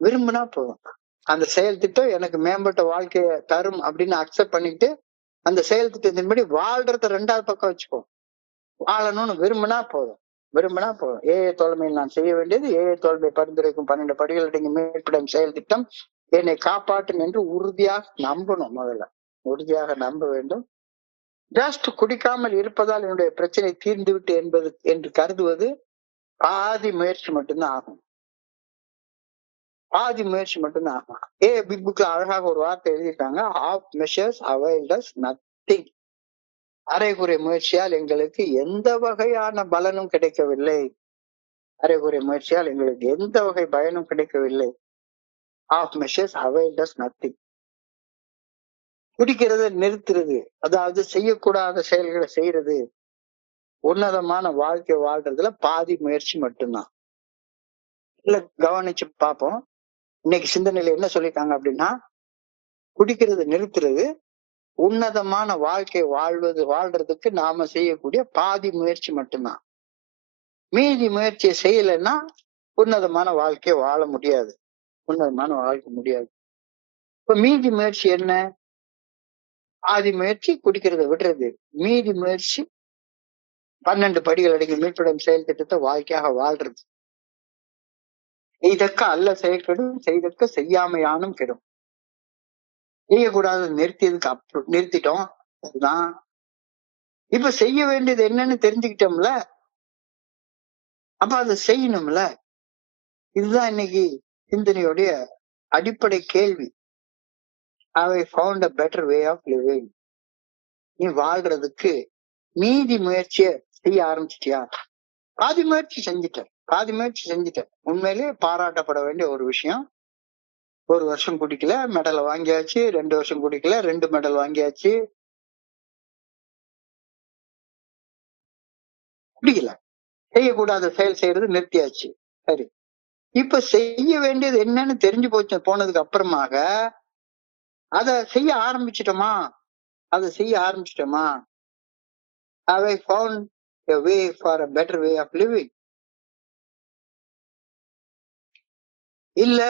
விரும்பினா போதும், அந்த செயல் திட்டம் எனக்கு மேம்பட்ட வாழ்க்கைய தரும் அப்படின்னு அக்செப்ட் பண்ணிட்டு அந்த செயல் திட்டத்தின்படி வாழ்றத 2வது பக்கம் வச்சுப்போம். வாழணும்னு விரும்பினா போதும். தோழமையில் நான் செய்ய வேண்டியது தோழமை பரிந்துரைக்கும் 12 படிகள் அடங்கிய மீட்படையும் செயல் திட்டம் என்னை காப்பாற்றும் என்று உறுதியாக நம்பணும். முதல்ல உறுதியாக நம்ப வேண்டும். ஜஸ்ட் குடிக்காமல் இருப்பதால் என்னுடைய பிரச்சனை தீர்ந்து விட்டு என்று கருதுவது பாதி முயற்சி மட்டும்தான் ஆகும். பிக் புக்ல அழகாக ஒரு வார்த்தை எழுதியிருக்காங்க. half measures availed us nothing. அரைகுறை முயற்சியால் எங்களுக்கு எந்த வகையான பலனும் கிடைக்கவில்லை. half measures availed us nothing. குடிக்கிறத நிறுத்துறது, அதாவது செய்யக்கூடாத செயல்களை செய்யறது, உன்னதமான வாழ்க்கை வாழ்றதுல பாதி முயற்சி மட்டும்தான். இல்ல, கவனிச்சு பார்ப்போம். இன்னைக்கு சிந்தனையில என்ன சொல்லிட்டாங்க அப்படின்னா, குடிக்கிறது நிறுத்துறது உன்னதமான வாழ்க்கை வாழ்றதுக்கு நாம செய்யக்கூடிய பாதி முயற்சி மட்டும்தான். மீதி முயற்சியை செய்யலைன்னா உன்னதமான வாழ்க்கையை வாழ முடியாது. உன்னதமான வாழ்க்கை முடியாது. இப்ப மீதி முயற்சி என்ன? ஆதி முயற்சி குடிக்கிறத விடுறது. மீதி முயற்சி 12 படிகள் அடங்கிய மீட்புடன் செயல் திட்டத்தை வாழ்க்கையாக வாழ்றது. செய்தக்க அல்ல செயற்கெடும், செய்தக்க செய்யாமையானும் கெடும். செய்யக்கூடாது நிறுத்தியதுக்கு நிறுத்திட்டோம். அதுதான். இப்ப செய்ய வேண்டியது என்னன்னு தெரிஞ்சுக்கிட்டோம்ல, அப்ப அதை செய்யணும்ல. இதுதான் இன்னைக்கு சிந்தனையுடைய அடிப்படை கேள்வி. Have I found a better way of living? நீ வாழ்றதுக்கு மீதி முயற்சிய செய்ய ஆரம்பிச்சிட்டியா? பாதி முயற்சி செஞ்சுட்டேன். உண்மையிலேயே பாராட்டப்பட வேண்டிய ஒரு விஷயம். 1 வருஷம் குடிக்கல, மெடல் வாங்கியாச்சு. 2 வருஷம் குடிக்கல, 2 மெடல் வாங்கியாச்சு. குடிக்கல, செய்யக்கூடாத செயல் செய்யறது நிறுத்தியாச்சு. சரி, இப்ப செய்ய வேண்டியது என்னன்னு தெரிஞ்சு போனதுக்கு அப்புறமாக அதை செய்ய ஆரம்பிச்சிட்டோமா? Have I found a way for a better way of living? இல்ல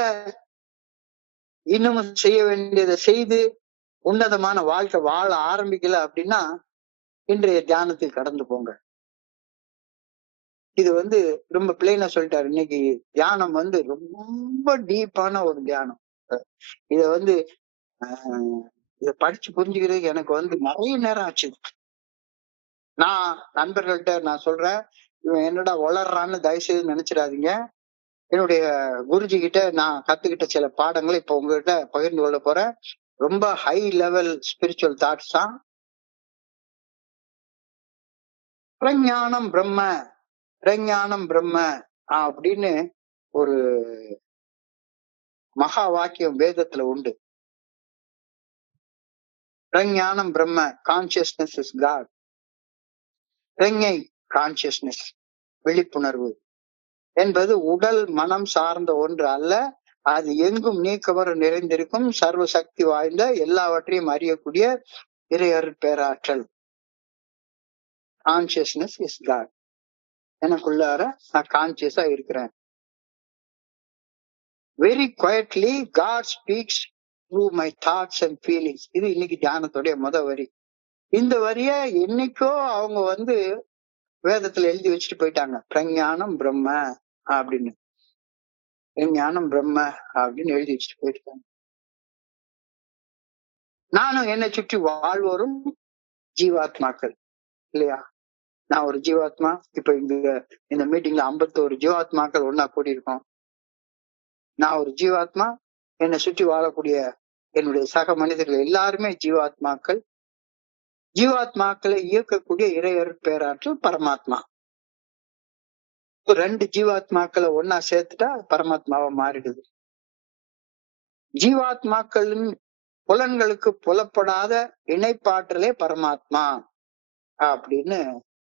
இன்னமும் செய்ய வேண்டியதை செய்து உன்னதமான வாழ்க்கை வாழ ஆரம்பிக்கல அப்படின்னா இன்றைய தியானத்துக்கு கடந்து போங்க. இது ரொம்ப பிளைனா சொல்லிட்டாரு. இன்னைக்கு தியானம் ரொம்ப டீப்பான ஒரு தியானம். இத இத படிச்சு புரிஞ்சுக்கிறதுக்கு எனக்கு நிறைய நேரம் ஆச்சு. நான் நண்பர்கள்ட்ட நான் சொல்றேன், இவன் என்னடா வளர்றான்னு தயவு செய்து நினைச்சிடாதீங்க. என்னுடைய குருஜி கிட்ட நான் கத்துக்கிட்ட சில பாடங்களை இப்ப உங்ககிட்ட பகிர்ந்து கொள்ள போறேன். ரொம்ப ஹை லெவல் ஸ்பிரிச்சுவல் தாட்ஸ் தான். பிரஞானம் பிரம்ம அப்படின்னு ஒரு மகா வாக்கியம் வேதத்துல உண்டு. பிரஞானம் பிரம்ம, கான்சியஸ்னஸ் இஸ் காட். பிரஞை கான்சியஸ்னஸ், விழிப்புணர்வு என்பது உடல் மனம் சார்ந்த ஒன்று அல்ல. அது எங்கும் நீக்கமர நிறைந்திருக்கும் சர்வ சக்தி வாய்ந்த எல்லாவற்றையும் அறியக்கூடிய இறையருட் பேராற்றல். Consciousness is God. எனக்குள்ளார நான் கான்சியஸா இருக்கிறேன். Very quietly God speaks through my thoughts and feelings. இது இன்னைக்கு தியானத்துடைய வரி. இந்த வரிய என்னைக்கோ அவங்க வேதத்துல எழுதி வச்சுட்டு போயிட்டாங்க. பிரஞானம் பிரம்ம அப்படின்னு, பிரஞானம் பிரம்ம அப்படின்னு எழுதி வச்சுட்டு போயிட்டாங்க. நானும் என்னை சுற்றி வாழ்வோரும் ஜீவாத்மாக்கள் இல்லையா? நான் ஒரு ஜீவாத்மா. இப்ப இந்த மீட்டிங்ல 51 ஜீவாத்மாக்கள் ஒன்னா கூடியிருக்கோம். நான் ஒரு ஜீவாத்மா. என்னை சுற்றி வாழக்கூடிய என்னுடைய சக மனிதர்கள் எல்லாருமே ஜீவாத்மாக்கள். ஜீவாத்மாக்களை இயக்கக்கூடிய இறையருட் பேராற்றல் பரமாத்மா. 2 ஜீவாத்மாக்களை ஒன்னா சேர்த்துட்டா பரமாத்மாவா மாறிடுது. ஜீவாத்மாக்களின் புலன்களுக்கு புலப்படாத இணைப்பாற்றலே பரமாத்மா அப்படின்னு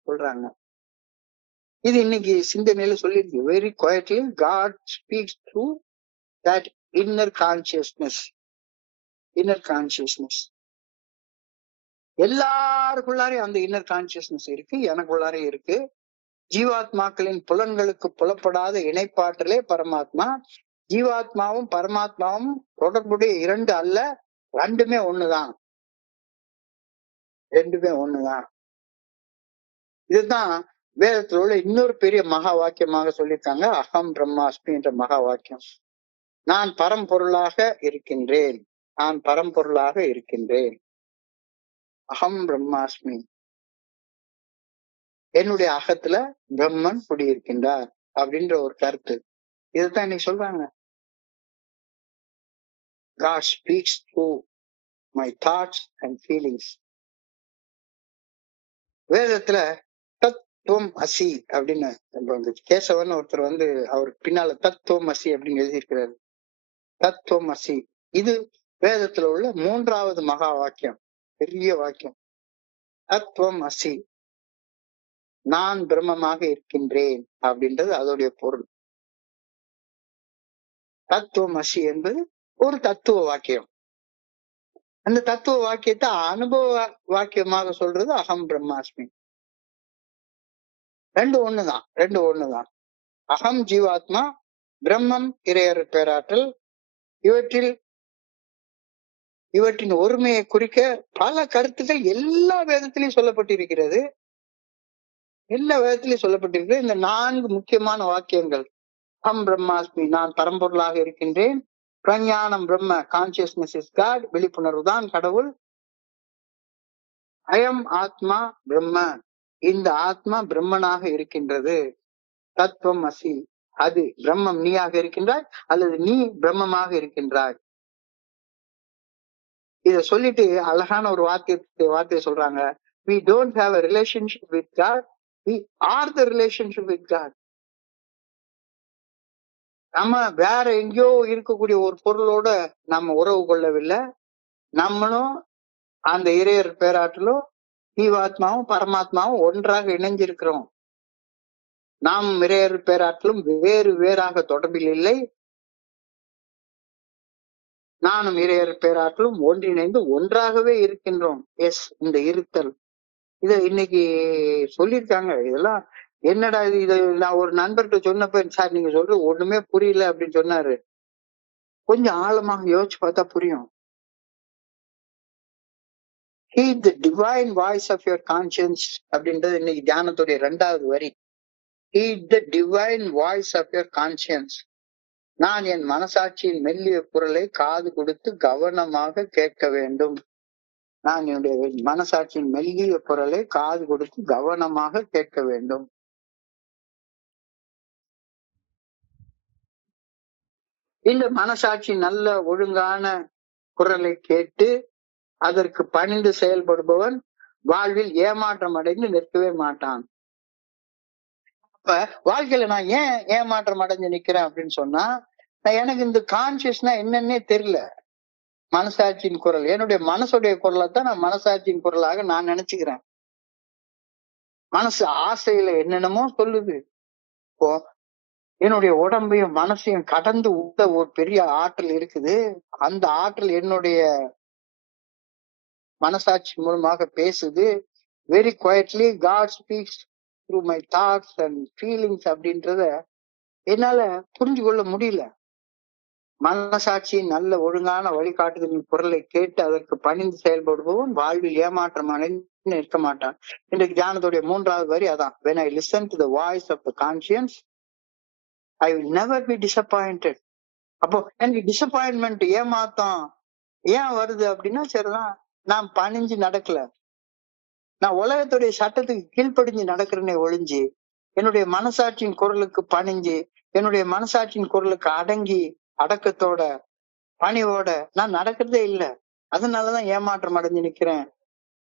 சொல்றாங்க. இது இன்னைக்கு சிந்தனையில சொல்லிருக்கு. Very quietly God speaks through that inner consciousness. எல்லாருக்குள்ளாரையும் அந்த இன்னர் கான்சியஸ்னஸ் இருக்கு, எனக்குள்ளாரே இருக்கு. ஜீவாத்மாக்களின் புலன்களுக்கு புலப்படாத இணைப்பாற்றலே பரமாத்மா. ஜீவாத்மாவும் பரமாத்மாவும் தொடர்புடைய 2 அல்ல, ரெண்டுமே ஒண்ணுதான். இதுதான் வேதத்துல உள்ள இன்னொரு பெரிய மகா வாக்கியமாக சொல்லியிருக்காங்க. அகம் பிரம்மாஸ்மி என்ற மகா வாக்கியம். நான் பரம்பொருளாக இருக்கின்றேன். அகம் பிரம்மாஸ்மி. என்னுடைய அகத்துல பிரம்மன் குடியிருக்கின்றார் அப்படின்ற ஒரு கருத்து. இதுதான் இன்னைக்கு சொல்றாங்க. God speaks through my thoughts and feelings. வேதத்துல தத்துவம் அசி அப்படின்னு கேசவன் ஒருத்தர் அவருக்கு பின்னால தத்துவம் அசி அப்படின்னு எழுதியிருக்கிறாரு. தத்துவம் அசி இது வேதத்துல உள்ள 3வது மகா வாக்கியம், பெரிய வாக்கியம். தத்துவம் அசி, நான் பிரம்மமாக இருக்கின்றேன் அப்படின்றது அதோடைய பொருள். தத்துவம் அசி என்பது ஒரு தத்துவ வாக்கியம். அந்த தத்துவ வாக்கியத்தை அனுபவ வாக்கியமாக சொல்றது அகம் பிரம்மாஸ்மி. ரெண்டு ஒண்ணுதான். அகம் ஜீவாத்மா, பிரம்மம் இறையர் பேராற்றல். இவற்றின் ஒருமையை குறிக்க பல கருத்துக்கள் எல்லா வேதத்திலையும் சொல்லப்பட்டிருக்கிறது. இந்த 4 முக்கியமான வாக்கியங்கள். அகம் பிரம்மாஸ்மி, நான் பரம்பொருளாக இருக்கின்றேன். பிரஞானம் பிரம்ம, கான்சியஸ்னஸ் இஸ் காட், விழிப்புணர்வு தான் கடவுள். அயம் ஆத்மா பிரம்ம, இந்த ஆத்மா பிரம்மனாக இருக்கின்றது. தத்துவம் அசி, அது பிரம்மம் நீயாக இருக்கின்றாய் அல்லது நீ பிரம்மமாக இருக்கின்றாய். இத சொல்லிட்டு அழகான ஒரு வார்த்தையை சொல்றாங்க. We don't have a relationship with God, we are the relationship with God. நம்ம வேற எங்கேயோ இருக்கக்கூடிய ஒரு பொருளோட நம்ம உறவு கொள்ளவில்லை. நம்மளும் அந்த இறையர் பேராற்றலும் ஜீவாத்மாவும் பரமாத்மாவும் ஒன்றாக இணைஞ்சிருக்கிறோம். நாம் இறையர் பேராற்றலும் வேறாக தொடர்பில் இல்லை. நானும் இறையர் பேராற்றலும் ஒன்றிணைந்து ஒன்றாகவே இருக்கின்றோம். எஸ், இந்த இருத்தல் இத இன்னைக்கு சொல்லியிருக்காங்க. இதெல்லாம் என்னடா இது நான் ஒரு நண்பர்கிட்ட சொன்னப்ப, சார் நீங்க சொல்றது ஒண்ணுமே புரியல அப்படின்னு சொன்னாரு. கொஞ்சம் ஆழமாக யோசிச்சு பார்த்தா புரியும். Heed the divine voice of your conscience அப்படின்றது இன்னைக்கு தியானத்துடைய 2வது வரி. Heed the divine voice of your conscience. நான் என் மனசாட்சியின் மெல்லிய குரலை காது கொடுத்து கவனமாக கேட்க வேண்டும். நான் என்னுடைய மனசாட்சியின் மெல்லிய குரலை காது கொடுத்து கவனமாக கேட்க வேண்டும். இந்த மனசாட்சி நல்ல ஒழுங்கான குரலை கேட்டு அதற்கு பணிந்து செயல்படுபவன் வாழ்வில் ஏமாற்றம் அடைந்து நிற்கவே மாட்டான். இப்ப வாழ்க்கையில நான் ஏன் ஏமாற்றம் அடைஞ்சு நிக்கிறேன் அப்படின்னு சொன்னா, எனக்கு இந்த கான்சியஸ்னா என்னன்னே தெரியல. மனசாட்சியின் குரல், என்னுடைய மனசுடைய குரலை தான் நான் மனசாட்சியின் குரலாக நான் நினைச்சுக்கிறேன். மனசு ஆசையில என்னென்னமோ சொல்லுது. இப்போ என்னுடைய உடம்பையும் மனசையும் கடந்து விட்ட ஒரு பெரிய ஆற்றல் இருக்குது. அந்த ஆற்றல் என்னுடைய மனசாட்சி மூலமாக பேசுது. Very quietly God speaks through my thoughts and feelings அப்படின்றத என்னால புரிஞ்சு கொள்ள முடியல. மனசாட்சியின் நல்ல ஒழுங்கான வழிகாட்டுதலின் குரலை கேட்டு அதற்கு பணிந்து செயல்படுபவன் வாழ்வில் ஏமாற்றம் அடைந்து நிற்க மாட்டான். இன்றைக்கு தியானத்துடைய 3வது வரி அதான். When I listen to the voice of the conscience, I will never be disappointed. அப்போ எனக்கு டிசப்பாயின்மெண்ட், ஏமாத்தம் ஏன் வருது அப்படின்னா, சரிதான், நான் பணிஞ்சு நடக்கல. நான் உலகத்துடைய சட்டத்துக்கு கீழ்ப்படிஞ்சு நடக்கிறேனே ஒழிஞ்சு என்னுடைய மனசாட்சியின் குரலுக்கு பணிஞ்சு, என்னுடைய மனசாட்சியின் குரலுக்கு அடங்கி அடக்கத்தோட பணிவோட நான் நடக்கிறதே இல்லை. அதனாலதான் ஏமாற்றம் அடைஞ்சு நிக்கிறேன்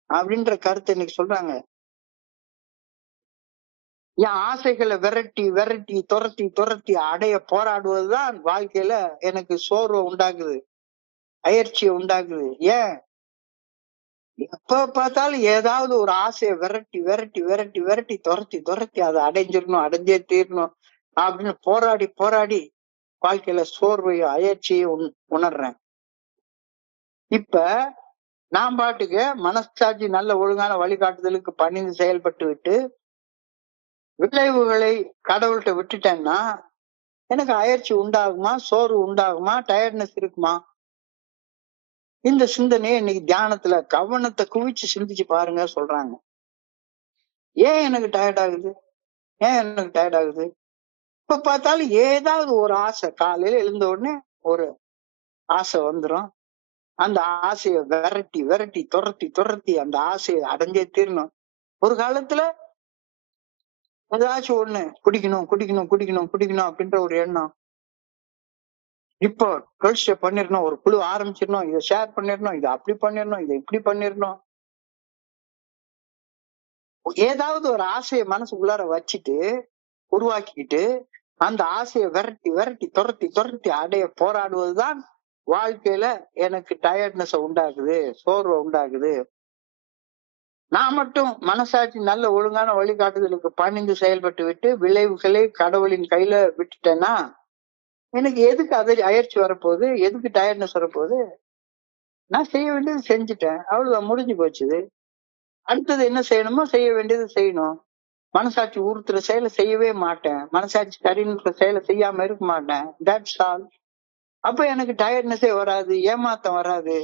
அப்படின்ற கருத்தை இன்னைக்கு சொல்றாங்க. என் ஆசைகளை விரட்டி துரத்தி அடைய போராடுவதுதான் வாழ்க்கையில எனக்கு சோர்வை உண்டாக்குது, அயற்சியை உண்டாக்குது. ஏன் எப்ப பார்த்தாலும் ஏதாவது ஒரு ஆசையை விரட்டி துரத்தி அதை அடைஞ்சே தீரணும் அப்படின்னு போராடி வாழ்க்கையில சோர்வையும் அயற்சியும் உணர்றேன். இப்ப நான் பாட்டுக்கு மனசாட்சி நல்ல ஒழுங்கான வழிகாட்டுதலுக்கு பணிந்து செயல்பட்டு விட்டு விளைவுகளை கடவுள்கிட்ட விட்டுட்டேன்னா எனக்கு அயற்சி உண்டாகுமா, சோர்வு உண்டாகுமா, டயர்ட்னஸ் இருக்குமா? இந்த சிந்தனையை இன்னைக்கு தியானத்துல கவனத்தை குவிச்சு சிந்திச்சு பாருங்க சொல்றாங்க. ஏன் எனக்கு டயர்ட் ஆகுது? இப்ப பார்த்தாலும் ஏதாவது ஒரு ஆசை, காலையில எழுந்த உடனே ஒரு ஆசை வந்துடும். அந்த ஆசையை விரட்டி துரத்தி அந்த ஆசையை அடைஞ்சே தீரணும். ஒரு காலத்துல ஏதாச்சும் ஒண்ணு குடிக்கணும் அப்படின்ற ஒரு எண்ணம். இப்போ கல்ச்சர் பண்ணிடணும், ஒரு குழு ஆரம்பிச்சிடணும், இதை ஷேர் பண்ணிடணும், இதை அப்படி பண்ணிடணும், இதை இப்படி பண்ணிடணும். ஏதாவது ஒரு ஆசையை மனசுக்குள்ளார வச்சுட்டு உருவாக்கிக்கிட்டு அந்த ஆசையை விரட்டி துரத்தி அடைய போராடுவதுதான் வாழ்க்கையில எனக்கு டயர்ட்னஸ் உண்டாக்குது, சோர்வை உண்டாக்குது. நான் மட்டும் மனசாட்சி நல்ல ஒழுங்கான வழிகாட்டுதலுக்கு பணிந்து செயல்பட்டு விட்டு விளைவுகளை கடவுளின் கையில விட்டுட்டேன்னா எனக்கு எதுக்கு அதை அயற்சி வரப்போகுது, எதுக்கு டயர்ட்னஸ் வரப்போகுது? நான் செய்ய வேண்டியது செஞ்சுட்டேன், அவ்வளவுதான், முடிஞ்சு போச்சுது. அடுத்தது என்ன செய்யணுமோ செய்ய வேண்டியது செய்யணும். மனசாட்சி உறுத்துற செயலை செய்யவே மாட்டேன், மனசாட்சி சரின்ற செயலை செய்யாம இருக்க மாட்டேன். That's all. அப்ப எனக்கு டயர்ட்னஸே வராது, ஏமாத்தம் வராது.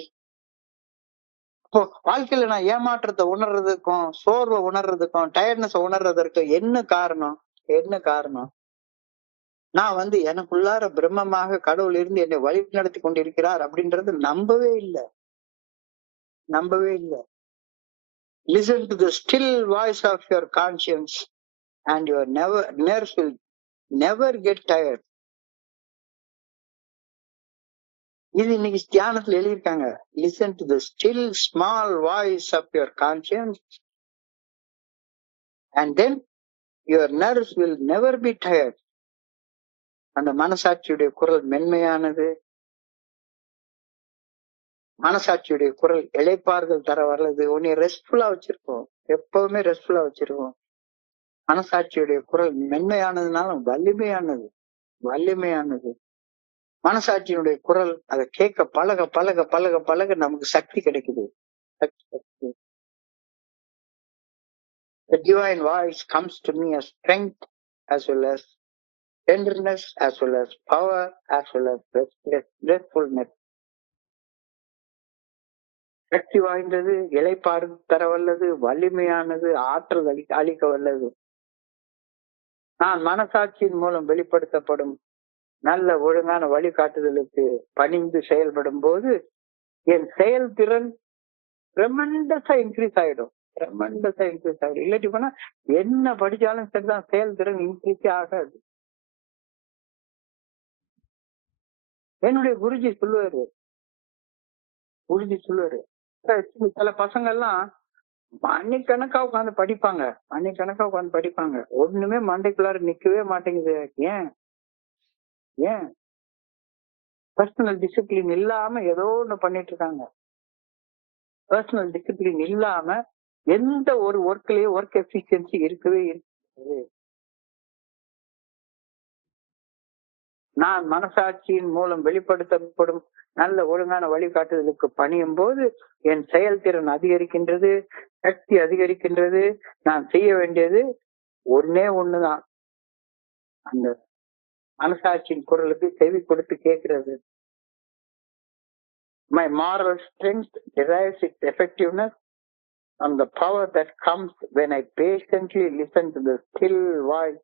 இப்போ வாழ்க்கையில நான் ஏமாற்றத்தை உணர்றதுக்கும், சோர்வை உணர்றதுக்கும், டயர்ட்னஸ் உணர்றதற்கும் என்ன காரணம்? என்ன காரணம்? நான் எனக்குள்ளார பிரம்மமாக கடவுள் இருந்து என்னை வழி நடத்தி கொண்டிருக்கிறார் அப்படின்றது நம்பவே இல்லை, நம்பவே இல்லை. Listen to the still voice of your conscience and your nerves will never get tired. இது இன்னைக்கு தியானத்துல எழுதியிருக்காங்க. Listen to the still small voice of your conscience and then your nerves will never be tired. அந்த மனசாட்சியுடைய குரல் மென்மையானது, மனசாட்சியுடைய குரல் இளைப்பாறுதல் தர வர்றது, உன்னை ரெஸ்ட்ஃபுல்லா வச்சிருக்கோம், எப்பவுமே ரெஸ்ட்ஃபுல்லா வச்சிருக்கோம். மனசாட்சியுடைய குரல் மென்மையானதுனால வலிமையானது, வலிமையானது. மனசாட்சியினுடைய குரல் அதை கேட்க பழக பழக பழக பழக நமக்கு சக்தி கிடைக்குது. The divine voice comes to me as strength as well as tenderness as well as power as well as restfulness. சக்தி வாய்ந்தது, இளைப்பாறு தர வல்லது, வலிமையானது, ஆற்றல் அளிக்க வல்லது. நான் மனசாட்சியின் மூலம் வெளிப்படுத்தப்படும் நல்ல ஒழுங்கான வழிகாட்டுதலுக்கு பணிந்து செயல்படும் போது என் செயல்திறன் ட்ரெமெண்டஸா இன்க்ரீஸ் ஆயிடும், ட்ரெமெண்டஸா இன்க்ரீஸ் ஆயிடும். இல்லாட்டி போனா என்ன படிச்சாலும் சரிதான், செயல்திறன் இன்க்ரீஸே ஆகாது. என்னுடைய குருஜி சொல்லுவாரு, சில பசங்க எல்லாம் மணிக்கணக்கா உட்காந்து படிப்பாங்க, மணிக்கணக்கா உட்காந்து படிப்பாங்க, ஒண்ணுமே மண்டைக்குள்ளார நிக்கவே மாட்டேங்குது. ஏன்? ஏன்? பர்சனல் டிசிப்ளின் இல்லாம ஏதோ ஒண்ணு பண்ணிட்டு இருக்காங்க. பர்சனல் டிசிப்ளின் இல்லாம எந்த ஒரு ஒர்க்லயும் ஒர்க் எஃபிஷியன்சி இருக்கவே இருக்காது. நான் மனசாட்சியின் மூலம் வெளிப்படுத்தப்படும் நல்ல ஒழுங்கான வழிகாட்டுதலுக்கு பணியும் போது என் செயல்திறன் அதிகரிக்கின்றது, சக்தி அதிகரிக்கின்றது. நான் செய்ய வேண்டியது ஒன்னே ஒண்ணுதான், அந்த மனசாட்சியின் குரலுக்கு செவி கொடுத்து கேட்கிறது. My moral strength derives its effectiveness from the power that comes when I patiently listen to the still voice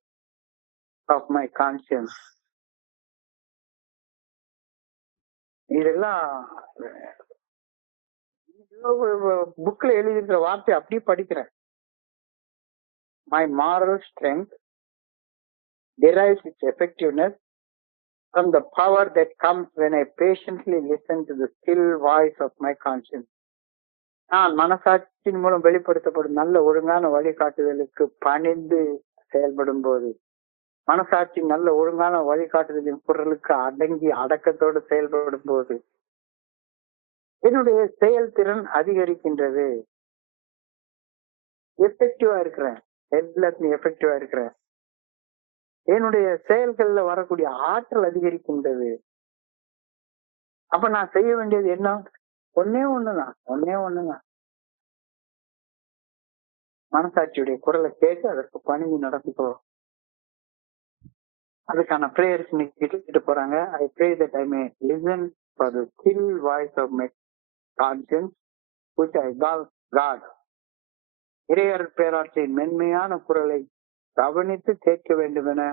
of my conscience. இதெல்லாம் புக்ல எழுதியிருக்கிற வார்த்தை அப்படியே படிக்கிறேன். My moral strength derives its effectiveness from the power that comes when I patiently listen to the still voice of my conscience. நான் மனசாட்சியின் மூலம் வெளிப்படுத்தப்படும் நல்ல ஒழுங்கான வழிகாட்டுதலுக்கு பணிந்து செயல்படும் போது, மனசாட்சி நல்ல ஒழுங்கான வழிகாட்டுதலின் குரலுக்கு அடங்கி அடக்கத்தோடு செயல்படும் போது என்னுடைய செயல்திறன் அதிகரிக்கின்றது. எஃபெக்டிவா இருக்கிறேன், எல்லாத்தையும் எஃபெக்டிவா இருக்கிறேன். என்னுடைய செயல்கள்ல வரக்கூடிய ஆற்றல் அதிகரிக்கின்றது. அப்ப நான் செய்ய வேண்டியது என்ன? ஒன்னே ஒண்ணுதான். மனசாட்சியுடைய குரலை கேட்டு அதற்கு பணிஞ்சு நடந்துக்கோ. அதுக்கான பிரேயர்ஸ் இன்னைக்கு போறாங்க. I pray that I may listen for the still voice of my conscience which I call God. இறையர் பேராட்சியின் மென்மையான குரலை கவனித்து கேட்க வேண்டும் என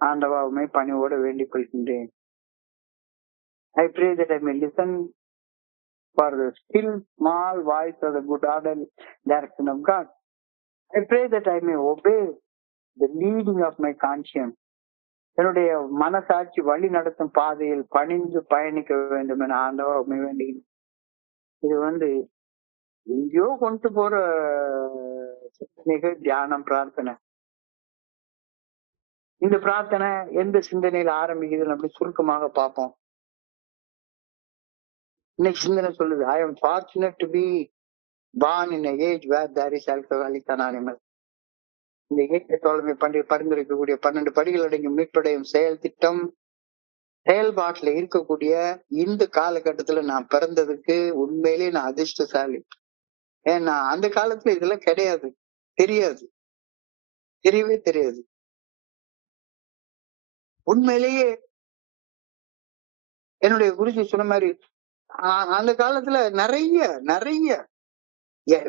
ஆண்டவாவுமே பணிவோடு வேண்டிக் கொள்கின்றேன். I pray that I may listen for the still small voice of the good order direction of God. I pray that I may obey the leading of my conscience. என்னுடைய மனசாட்சி வழி நடத்தும் பாதையில் பணிந்து பயணிக்க வேண்டும் என ஆண்டவாவுமே வேண்டுகிறேன். இது எங்கேயோ கொண்டு போற சிந்தனைகள், தியானம், பிரார்த்தனை. இந்த பிரார்த்தனை எந்த சிந்தனையில ஆரம்பிக்குதுன்னு அப்படி சுருக்கமாக பார்ப்போம். இன்னைக்கு சிந்தனை சொல்லுது, I am fortunate to be born in an age where there is Alcoholics Anonymous. இந்த இயக்க தோழமை பரிந்துரைக்கக்கூடிய 12 படிகள் அடங்கிய மீட்படையும் செயல் திட்டம் செயல்பாட்டுல இருக்கக்கூடிய இந்த காலகட்டத்துல நான் பிறந்ததுக்கு உண்மையிலேயே நான் அதிர்ஷ்டசாலி. ஏன்னா அந்த காலத்துல இதெல்லாம் கிடையாது, தெரியாது. தெரியவே தெரியாது. உண்மையிலேயே என்னுடைய குருஜி சொன்ன மாதிரி அந்த காலத்துல நிறைய நிறைய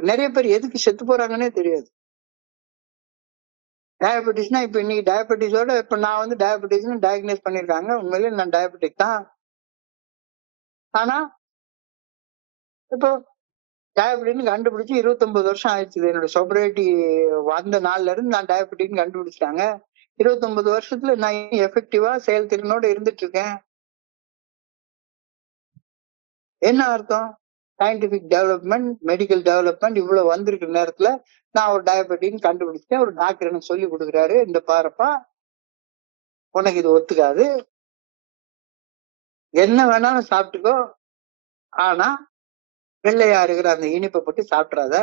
நிறைய பேர் எதுக்கு செத்து போறாங்கன்னே தெரியாது. டயபெட்டிஸ்னா இப்ப இன்னைக்கு டயபெட்டிஸோட இப்ப நான் வந்து டயபெட்டிஸ்னு டயக்னோஸ் பண்ணிருக்காங்க. உண்மையிலேயே நான் டயபெட்டிக் தான். ஆனா இப்போ டயபெட்டிக்னு கண்டுபிடிச்சு 29 வருஷம் ஆயிடுச்சு. என்னோட சொபரேட்டி வந்த நாள்ல இருந்து நான் டயபெட்டிக்னு கண்டுபிடிச்சிட்டாங்க. 29 வருஷத்துல நான் எஃபெக்டிவா செயல்திறனோட இருந்துட்டு இருக்கேன். என்ன அர்த்தம்? சயின்டிபிக் டெவலப்மெண்ட், மெடிக்கல் டெவலப்மெண்ட் இவ்வளவு வந்திருக்கிற நேரத்துல நான் ஒரு டயபெட்டிக்னு கண்டுபிடிச்சேன். ஒரு டாக்டர் எனக்கு சொல்லி கொடுக்குறாரு, இந்த பாருப்பா உனக்கு இது ஒத்துக்காது, என்ன வேணாலும் சாப்பிட்டுக்கோ, ஆனா வெள்ளையா இருக்கிற அந்த இனிப்பை பற்றி சாப்பிட்றாத,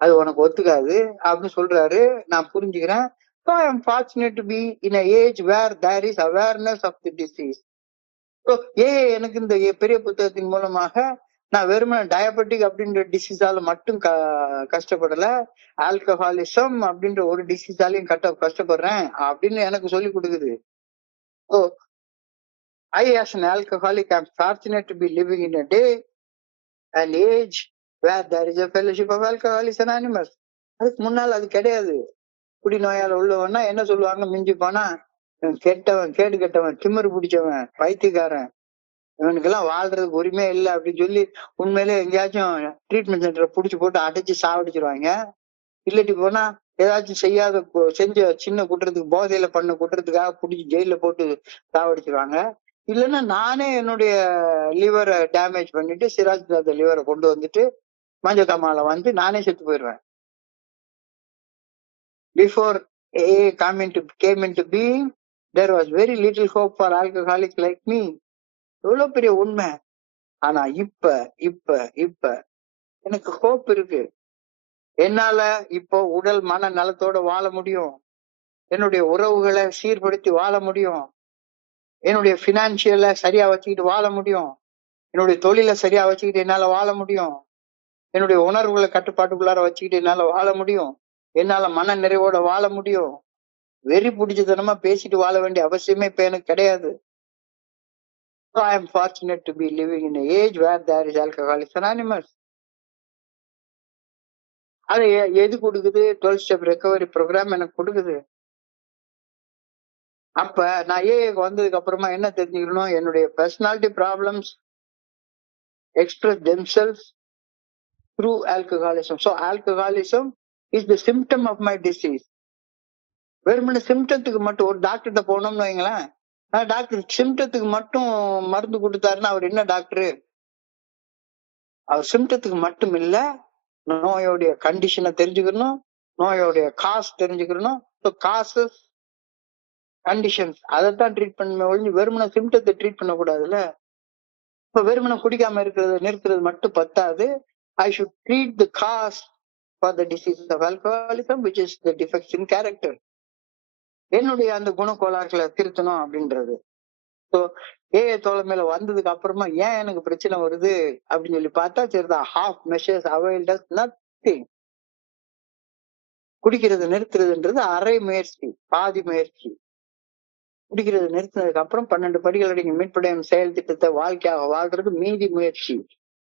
அது உனக்கு ஒத்துக்காது அப்படின்னு சொல்றாரு. நான் புரிஞ்சுக்கிறேன். So I am fortunate to be in a age where there is awareness of the disease. So எனக்கு இந்த பெரிய புத்தகத்தின் மூலமாக நான் வெறுமனே டயபெட்டிக் அப்படின்ற டிசீஸால மட்டும் கஷ்டப்படல, ஆல்கஹாலிசம் அப்படின்ற ஒரு டிசீஸாலையும் கஷ்டப்படுறேன் அப்படின்னு எனக்கு சொல்லி கொடுக்குது. So I as an alcoholic am fortunate to be living in a day and age where there is a fellowship of Alcoholics Anonymous. அதுக்கு முன்னால் அது கிடையாது. குடிநோயால உள்ளவன்னா என்ன சொல்லுவாங்க, மிஞ்சி போனா கெட்டவன், கேடு கெட்டவன், திமிரு பிடிச்சவன், பைத்தியக்காரன், இவனுக்கெல்லாம் வாழ்றதுக்கு உரிமை இல்லை அப்படின்னு சொல்லி உண்மையிலே எங்கேயாச்சும் ட்ரீட்மெண்ட் சென்டரை புடிச்சு போட்டு அடைச்சு சாவடிச்சிருவாங்க. இல்லாட்டி போனா ஏதாச்சும் செஞ்ச சின்ன குற்றத்துக்கு, போதையில பண்ண குற்றத்துக்காக புடிச்சு ஜெயில போட்டு சாவடிச்சிருவாங்க. இல்லைன்னா நானே என்னுடைய லிவரை டேமேஜ் பண்ணிட்டு சிராஜ் தாத லிவரை கொண்டு வந்துட்டு மஞ்சக்காமால வந்து நானே செத்து போயிடுவேன். Before AA came into being, there was very little hope for alcoholics like me. எவ்வளவு பெரிய உண்மை. ஆனா இப்ப இப்ப இப்ப எனக்கு ஹோப் இருக்கு. என்னால இப்போ உடல் மன நலத்தோட வாழ முடியும், என்னுடைய உறவுகளை சீர்படுத்தி வாழ முடியும், என்னுடைய பினான்சியலை சரியா வச்சுக்கிட்டு வாழ முடியும், என்னுடைய தொழிலை சரியா வச்சுக்கிட்டு என்னால வாழ முடியும், என்னுடைய உணர்வுகளை கட்டுப்பாட்டுக்குள்ளார வச்சுக்கிட்டு என்னால வாழ முடியும், என்னால மன நிறைவோட வாழ முடியும். வெறி பிடிச்சதனமா பேசிட்டு வாழ வேண்டிய அவசியமே இப்ப எனக்கு கிடையாது. So I am fortunate to be living in an age where there is Alcoholics Anonymous. அது எது கொடுக்குது? 12 ஸ்டெப் ரெக்கவரி ப்ரோக்ராம் எனக்கு கொடுக்குது. அப்ப நான் ஏஏக்கு வந்ததுக்கு அப்புறமா என்ன தெரிஞ்சுக்கணும்? என்னுடைய personality problems express themselves through alcoholism. So alcoholism is the symptom of my disease. வெறுமனே சிம்டத்துக்கு மட்டும் ஒரு டாக்டர்கிட்ட போனோம்னு வைங்களேன், டாக்டர் சிம்டத்துக்கு மட்டும் மருந்து கொடுத்தாருன்னா அவர் என்ன டாக்டரு? அவர் சிம்டத்துக்கு மட்டும் இல்ல, நோயோடைய கண்டிஷனை தெரிஞ்சுக்கணும், நோயோடைய காசு தெரிஞ்சுக்கணும். காசஸ் கண்டிஷன்ஸ் அதைத்தான் ட்ரீட் பண்ண ஒழிஞ்சு வெறுமனை சிம்டத்தை ட்ரீட் பண்ணக்கூடாதுல்ல. இப்ப வெறுமனை குடிக்காம இருக்கிறது நிறுத்துறது மட்டும் பத்தாது. I should treat the cause for the disease of alcoholism, which is the defects in character. என்னுடைய அந்த குணக்கோளாறுகளை திருத்தணும் அப்படின்றது. ஸோ ஏஏ தோழமையில வந்ததுக்கு அப்புறமா ஏன் எனக்கு பிரச்சனை வருது அப்படின்னு சொல்லி பார்த்தா சரிதான், half measures availed us nothing. குடிக்கிறது நிறுத்துறதுன்றது அரை முயற்சி, பாதி முயற்சி. குடிக்கிறது நிறுத்தினதுக்கு அப்புறம் 12 படிகள் அடங்கிய மீட்புடையும் செயல் திட்டத்தை வாழ்க்கையாக வாழ்றது மீதி முயற்சி.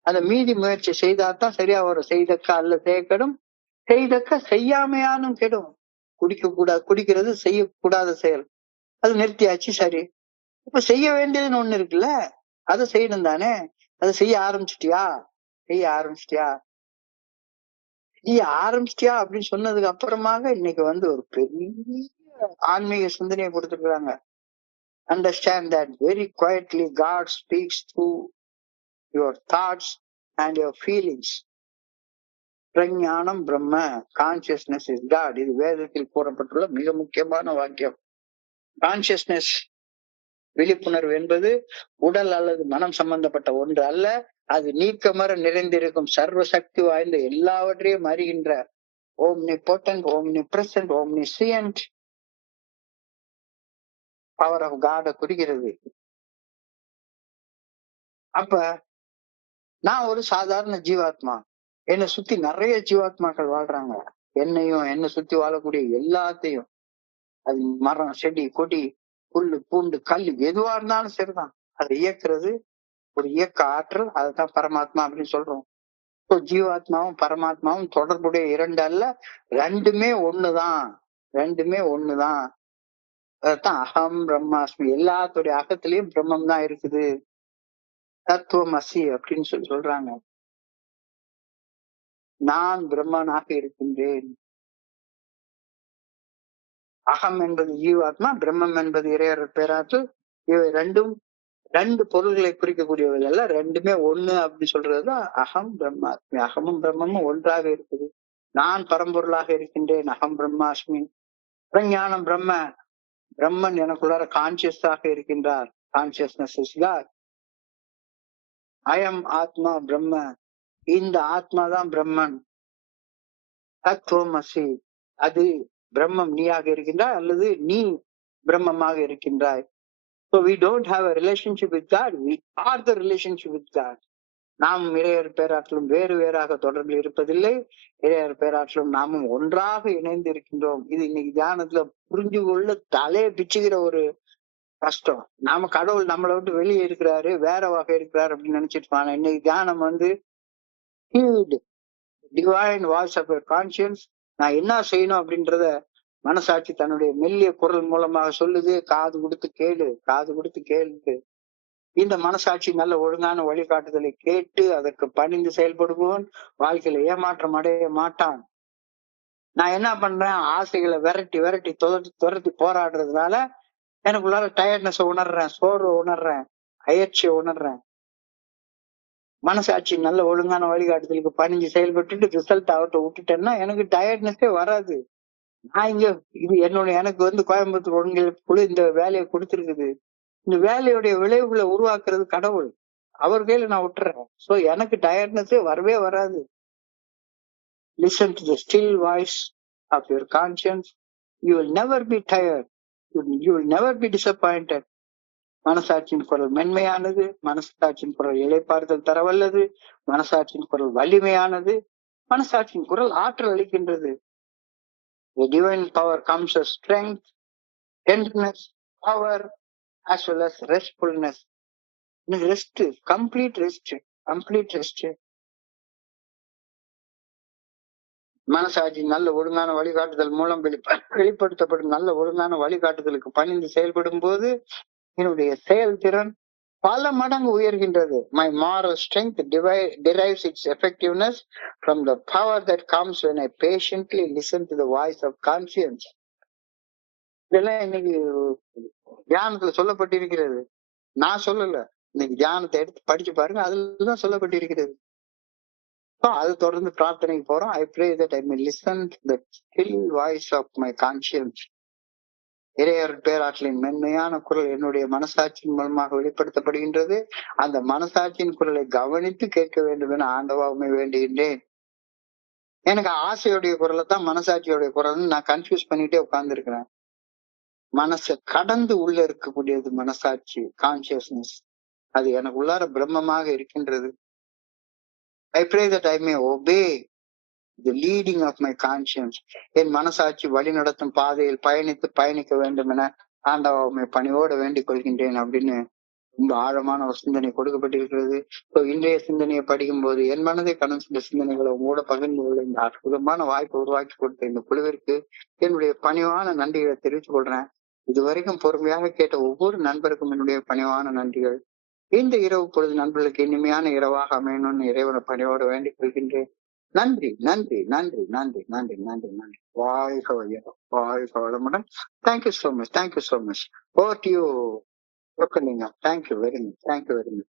அந்த மீதி முயற்சி செய்தாதான் சரியா வரும். செய்தக்க அல்ல செய்யக்கடும், செய்தக்க செய்யாமையானும் கெடும். குடிக்கிறது செய்யக்கூடாத செயல், அது நிறுத்தியாச்சு, சரி. இப்ப செய்ய வேண்டியதுன்னு ஒண்ணு இருக்குல்ல, அதை செய்யணும் தானே. அதை செய்ய ஆரம்பிச்சிட்டியா அப்படின்னு சொன்னதுக்கு அப்புறமாக இன்னைக்கு வந்து ஒரு பெரிய ஆன்மீக சிந்தனையை கொடுத்துருக்காங்க. Understand that very quietly God speaks through your thoughts and your feelings. பிரஞானம் பிரம்ம, கான்சியஸ்னஸ் இஸ் காட். இது வேதத்தில் கூறப்பட்டுள்ள மிக முக்கியமான வாக்கியம். கான்சியஸ்னஸ், விழிப்புணர்வு என்பது உடல் அல்லது மனம் சம்பந்தப்பட்ட ஒன்று அல்ல. அது நீக்கமர நிறைந்திருக்கும் சர்வ சக்தி வாய்ந்த எல்லாவற்றையும் அறிகின்ற omnipotent, omnipresent, omniscient power of காட குறிக்கிறது. அப்ப நான் ஒரு சாதாரண ஜீவாத்மா, என்னை சுத்தி நிறைய ஜீவாத்மாக்கள் வாழ்றாங்க. என்னையும் என்ன சுத்தி வாழக்கூடிய எல்லாத்தையும், அது மரம், செடி, கொடி, புல்லு, பூண்டு, கல் எதுவா இருந்தாலும் சரிதான். அதை இயக்குறது ஒரு இயக்க ஆற்றல். அதுதான் பரமாத்மா அப்படின்னு சொல்றோம். இப்போ ஜீவாத்மாவும் பரமாத்மாவும் தொடர்புடைய இரண்டு அல்ல, ரெண்டுமே ஒண்ணுதான். ரெண்டுமே ஒண்ணுதான். அதான் அகம் பிரம்மாஸ்மி. எல்லாத்துடைய அகத்திலயும் பிரம்மம் தான் இருக்குது. தத்துவமசி அப்படின்னு சொல்றாங்க. நான் பிரம்மனாக இருக்கின்றேன். அகம் என்பது ஜீவாத்மா, பிரம்மம் என்பது இறையர் பேராற்றல். இவை ரெண்டும் ரெண்டு பொருள்களை குறிக்கக்கூடியவை அல்ல, ரெண்டுமே ஒண்ணு அப்படி சொல்றதுதான் அகம் பிரம்மாஸ்மி. அகமும் பிரம்மமும் ஒன்றாக இருக்குது. நான் பரம்பொருளாக இருக்கின்றேன், அகம் பிரம்மாஸ்மி. பிரஞானம் பிரம்ம, பிரம்மன் எனக்குள்ளார கான்சியஸாக இருக்கின்றார். Consciousness is God. அயம் ஆத்மா பிரம்ம, இந்த ஆத்மா தான் பிரம்மன். தத்துவமசி, அது பிரம்மம் நீயாக இருக்கின்றாய் அல்லது நீ பிரம்மமாக இருக்கின்றாய். So we don't have a relationship with God, we are the relationship with God. நாம் இறையர் பேராற்றலும் வேறு வேறாக தொடர்பில் இருப்பதில்லை. இறையர் பேராற்றலும் நாமும் ஒன்றாக இணைந்து இருக்கின்றோம். இது இன்னைக்கு தியானத்துல புரிஞ்சு கொள்ள தலையை பிச்சுக்கிற ஒரு கஷ்டம். நாம கடவுள் நம்மளை விட்டு வெளியே இருக்கிறாரு, வேற வகை இருக்கிறாரு அப்படின்னு நினைச்சிட்டு இருப்பாங்க. இன்னைக்கு தியானம் வந்து டிவைன் வாய்ஸ் ஆஃப் கான்சியன்ஸ். நான் என்ன செய்யணும் அப்படின்றத மனசாட்சி தன்னுடைய மெல்லிய குரல் மூலமாக சொல்லுது. காது கொடுத்து கேளு, காது கொடுத்து கேளு. இந்த மனசாட்சி நல்ல ஒழுங்கான வழிகாட்டுதலை கேட்டு அதற்கு பணிந்து செயல்படுவோன் வாழ்க்கையில ஏமாற்றம் அடைய மாட்டான். நான் என்ன பண்றேன், ஆசைகளை விரட்டி விரட்டி துரத்தி போராடுறதுனால எனக்குள்ளார டயர்ட்னஸ் உணர்றேன், சோர்வை உணர்றேன், அயற்சியை உணர்றேன். மனசாட்சி நல்ல ஒழுங்கான வழிகாட்டுதலுக்கு பணிஞ்சு செயல்பட்டு ரிசல்ட் அவர்கிட்ட விட்டுட்டேன்னா எனக்கு டயர்ட்னஸே வராது. நான் இங்க இது எனக்கு வந்து கோயம்புத்தூர் ஒழுங்கு இந்த வேலையை கொடுத்துருக்குது. இந்த வேலையுடைய விளைவுகளை உருவாக்குறது கடவுள். அவர் கையில நான் விட்டுறேன். சோ எனக்கு டயர்ட்னஸே வரவே வராது. Listen to the still voice of your conscience. You will never be tired. You will never be disappointed. மனசாட்சியின் குரல் மென்மையானது, மனசாட்சியின் குரல் இளைப்பாறுதல் தரவல்லது, மனசாட்சியின் குரல் வலிமையானது, மனசாட்சியின் குரல் ஆற்றல் அளிக்கின்றது. The divine power comes as strength, tenderness, power, as well as restfulness. Rest, complete rest, complete rest. மனசாட்சி நல்ல ஒழுங்கான வழிகாட்டுதல் மூலம் வெளிப்படுத்தப்படும் நல்ல ஒழுங்கான வழிகாட்டுதலுக்கு பணிந்து செயல்படும் போது என்னுடைய செயல்திறன் பல மடங்கு உயர்கின்றது. My moral strength derives its effectiveness from the power that comes when I patiently listen to the voice of conscience. இதெல்லாம் இன்னைக்கு தியானத்துல சொல்லப்பட்டிருக்கிறது. நான் சொல்லல, இன்னைக்கு தியானத்தை எடுத்து படிச்சு பாருங்க, அதுலதான் சொல்லப்பட்டிருக்கிறது. அது தொடர்ந்து பிரார்த்தனைக்கு போறோம். I pray that I may listen to the still voice of my conscience. இறையர் பேராற்றலின் மென்மையான குரல் என்னுடைய மனசாட்சியின் மூலமாக வெளிப்படுத்தப்படுகின்றது. அந்த மனசாட்சியின் குரலை கவனித்து கேட்க வேண்டும் என ஆண்டவாவுமே வேண்டுகின்றேன். எனக்கு ஆசையுடைய குரலை தான் மனசாட்சியோடைய குரல்னு நான் கன்ஃபியூஸ் பண்ணிட்டே உட்கார்ந்து இருக்கிறேன். மனசை கடந்து உள்ள இருக்கக்கூடியது மனசாட்சி, கான்சியஸ்னஸ். அது எனக்கு உள்ளார பிரம்மமாக இருக்கின்றது. I pray that I may obey the leading of my conscience. என் மனசாட்சி வழி நடத்தும் பாதையில் பயணிக்க வேண்டும் என ஆண்டவமை பணியோடு வேண்டிக் கொள்கின்றேன் அப்படின்னு ரொம்ப ஆழமான ஒரு சிந்தனை கொடுக்கப்பட்டிருக்கிறது. இன்றைய சிந்தனையை படிக்கும் போது என் மனதை கடன் சென்ற சிந்தனைகளை உங்களோட பகிர்ந்து கொள்ள இந்த அற்புதமான வாய்ப்பை உருவாக்கி கொடுத்த இந்த குழுவிற்கு என்னுடைய பணிவான நன்றிகளை தெரிவித்துக் கொள்றேன். இதுவரைக்கும் பொறுமையாக கேட்ட ஒவ்வொரு நண்பருக்கும் என்னுடைய பணிவான நன்றிகள். இந்த இரவு பொழுது நண்பர்களுக்கு இனிமையான இரவாக அமையணும்னு இறைவனை பணியோடு வேண்டிக் கொள்கின்றேன். நன்றி நன்றி நன்றி நன்றி நன்றி நன்றி நன்றி. வாழ்க வையகம், வாழ்க வளமுடன். Thank you so much, thank you so much. Over to you. Thank you very much. Thank you very much.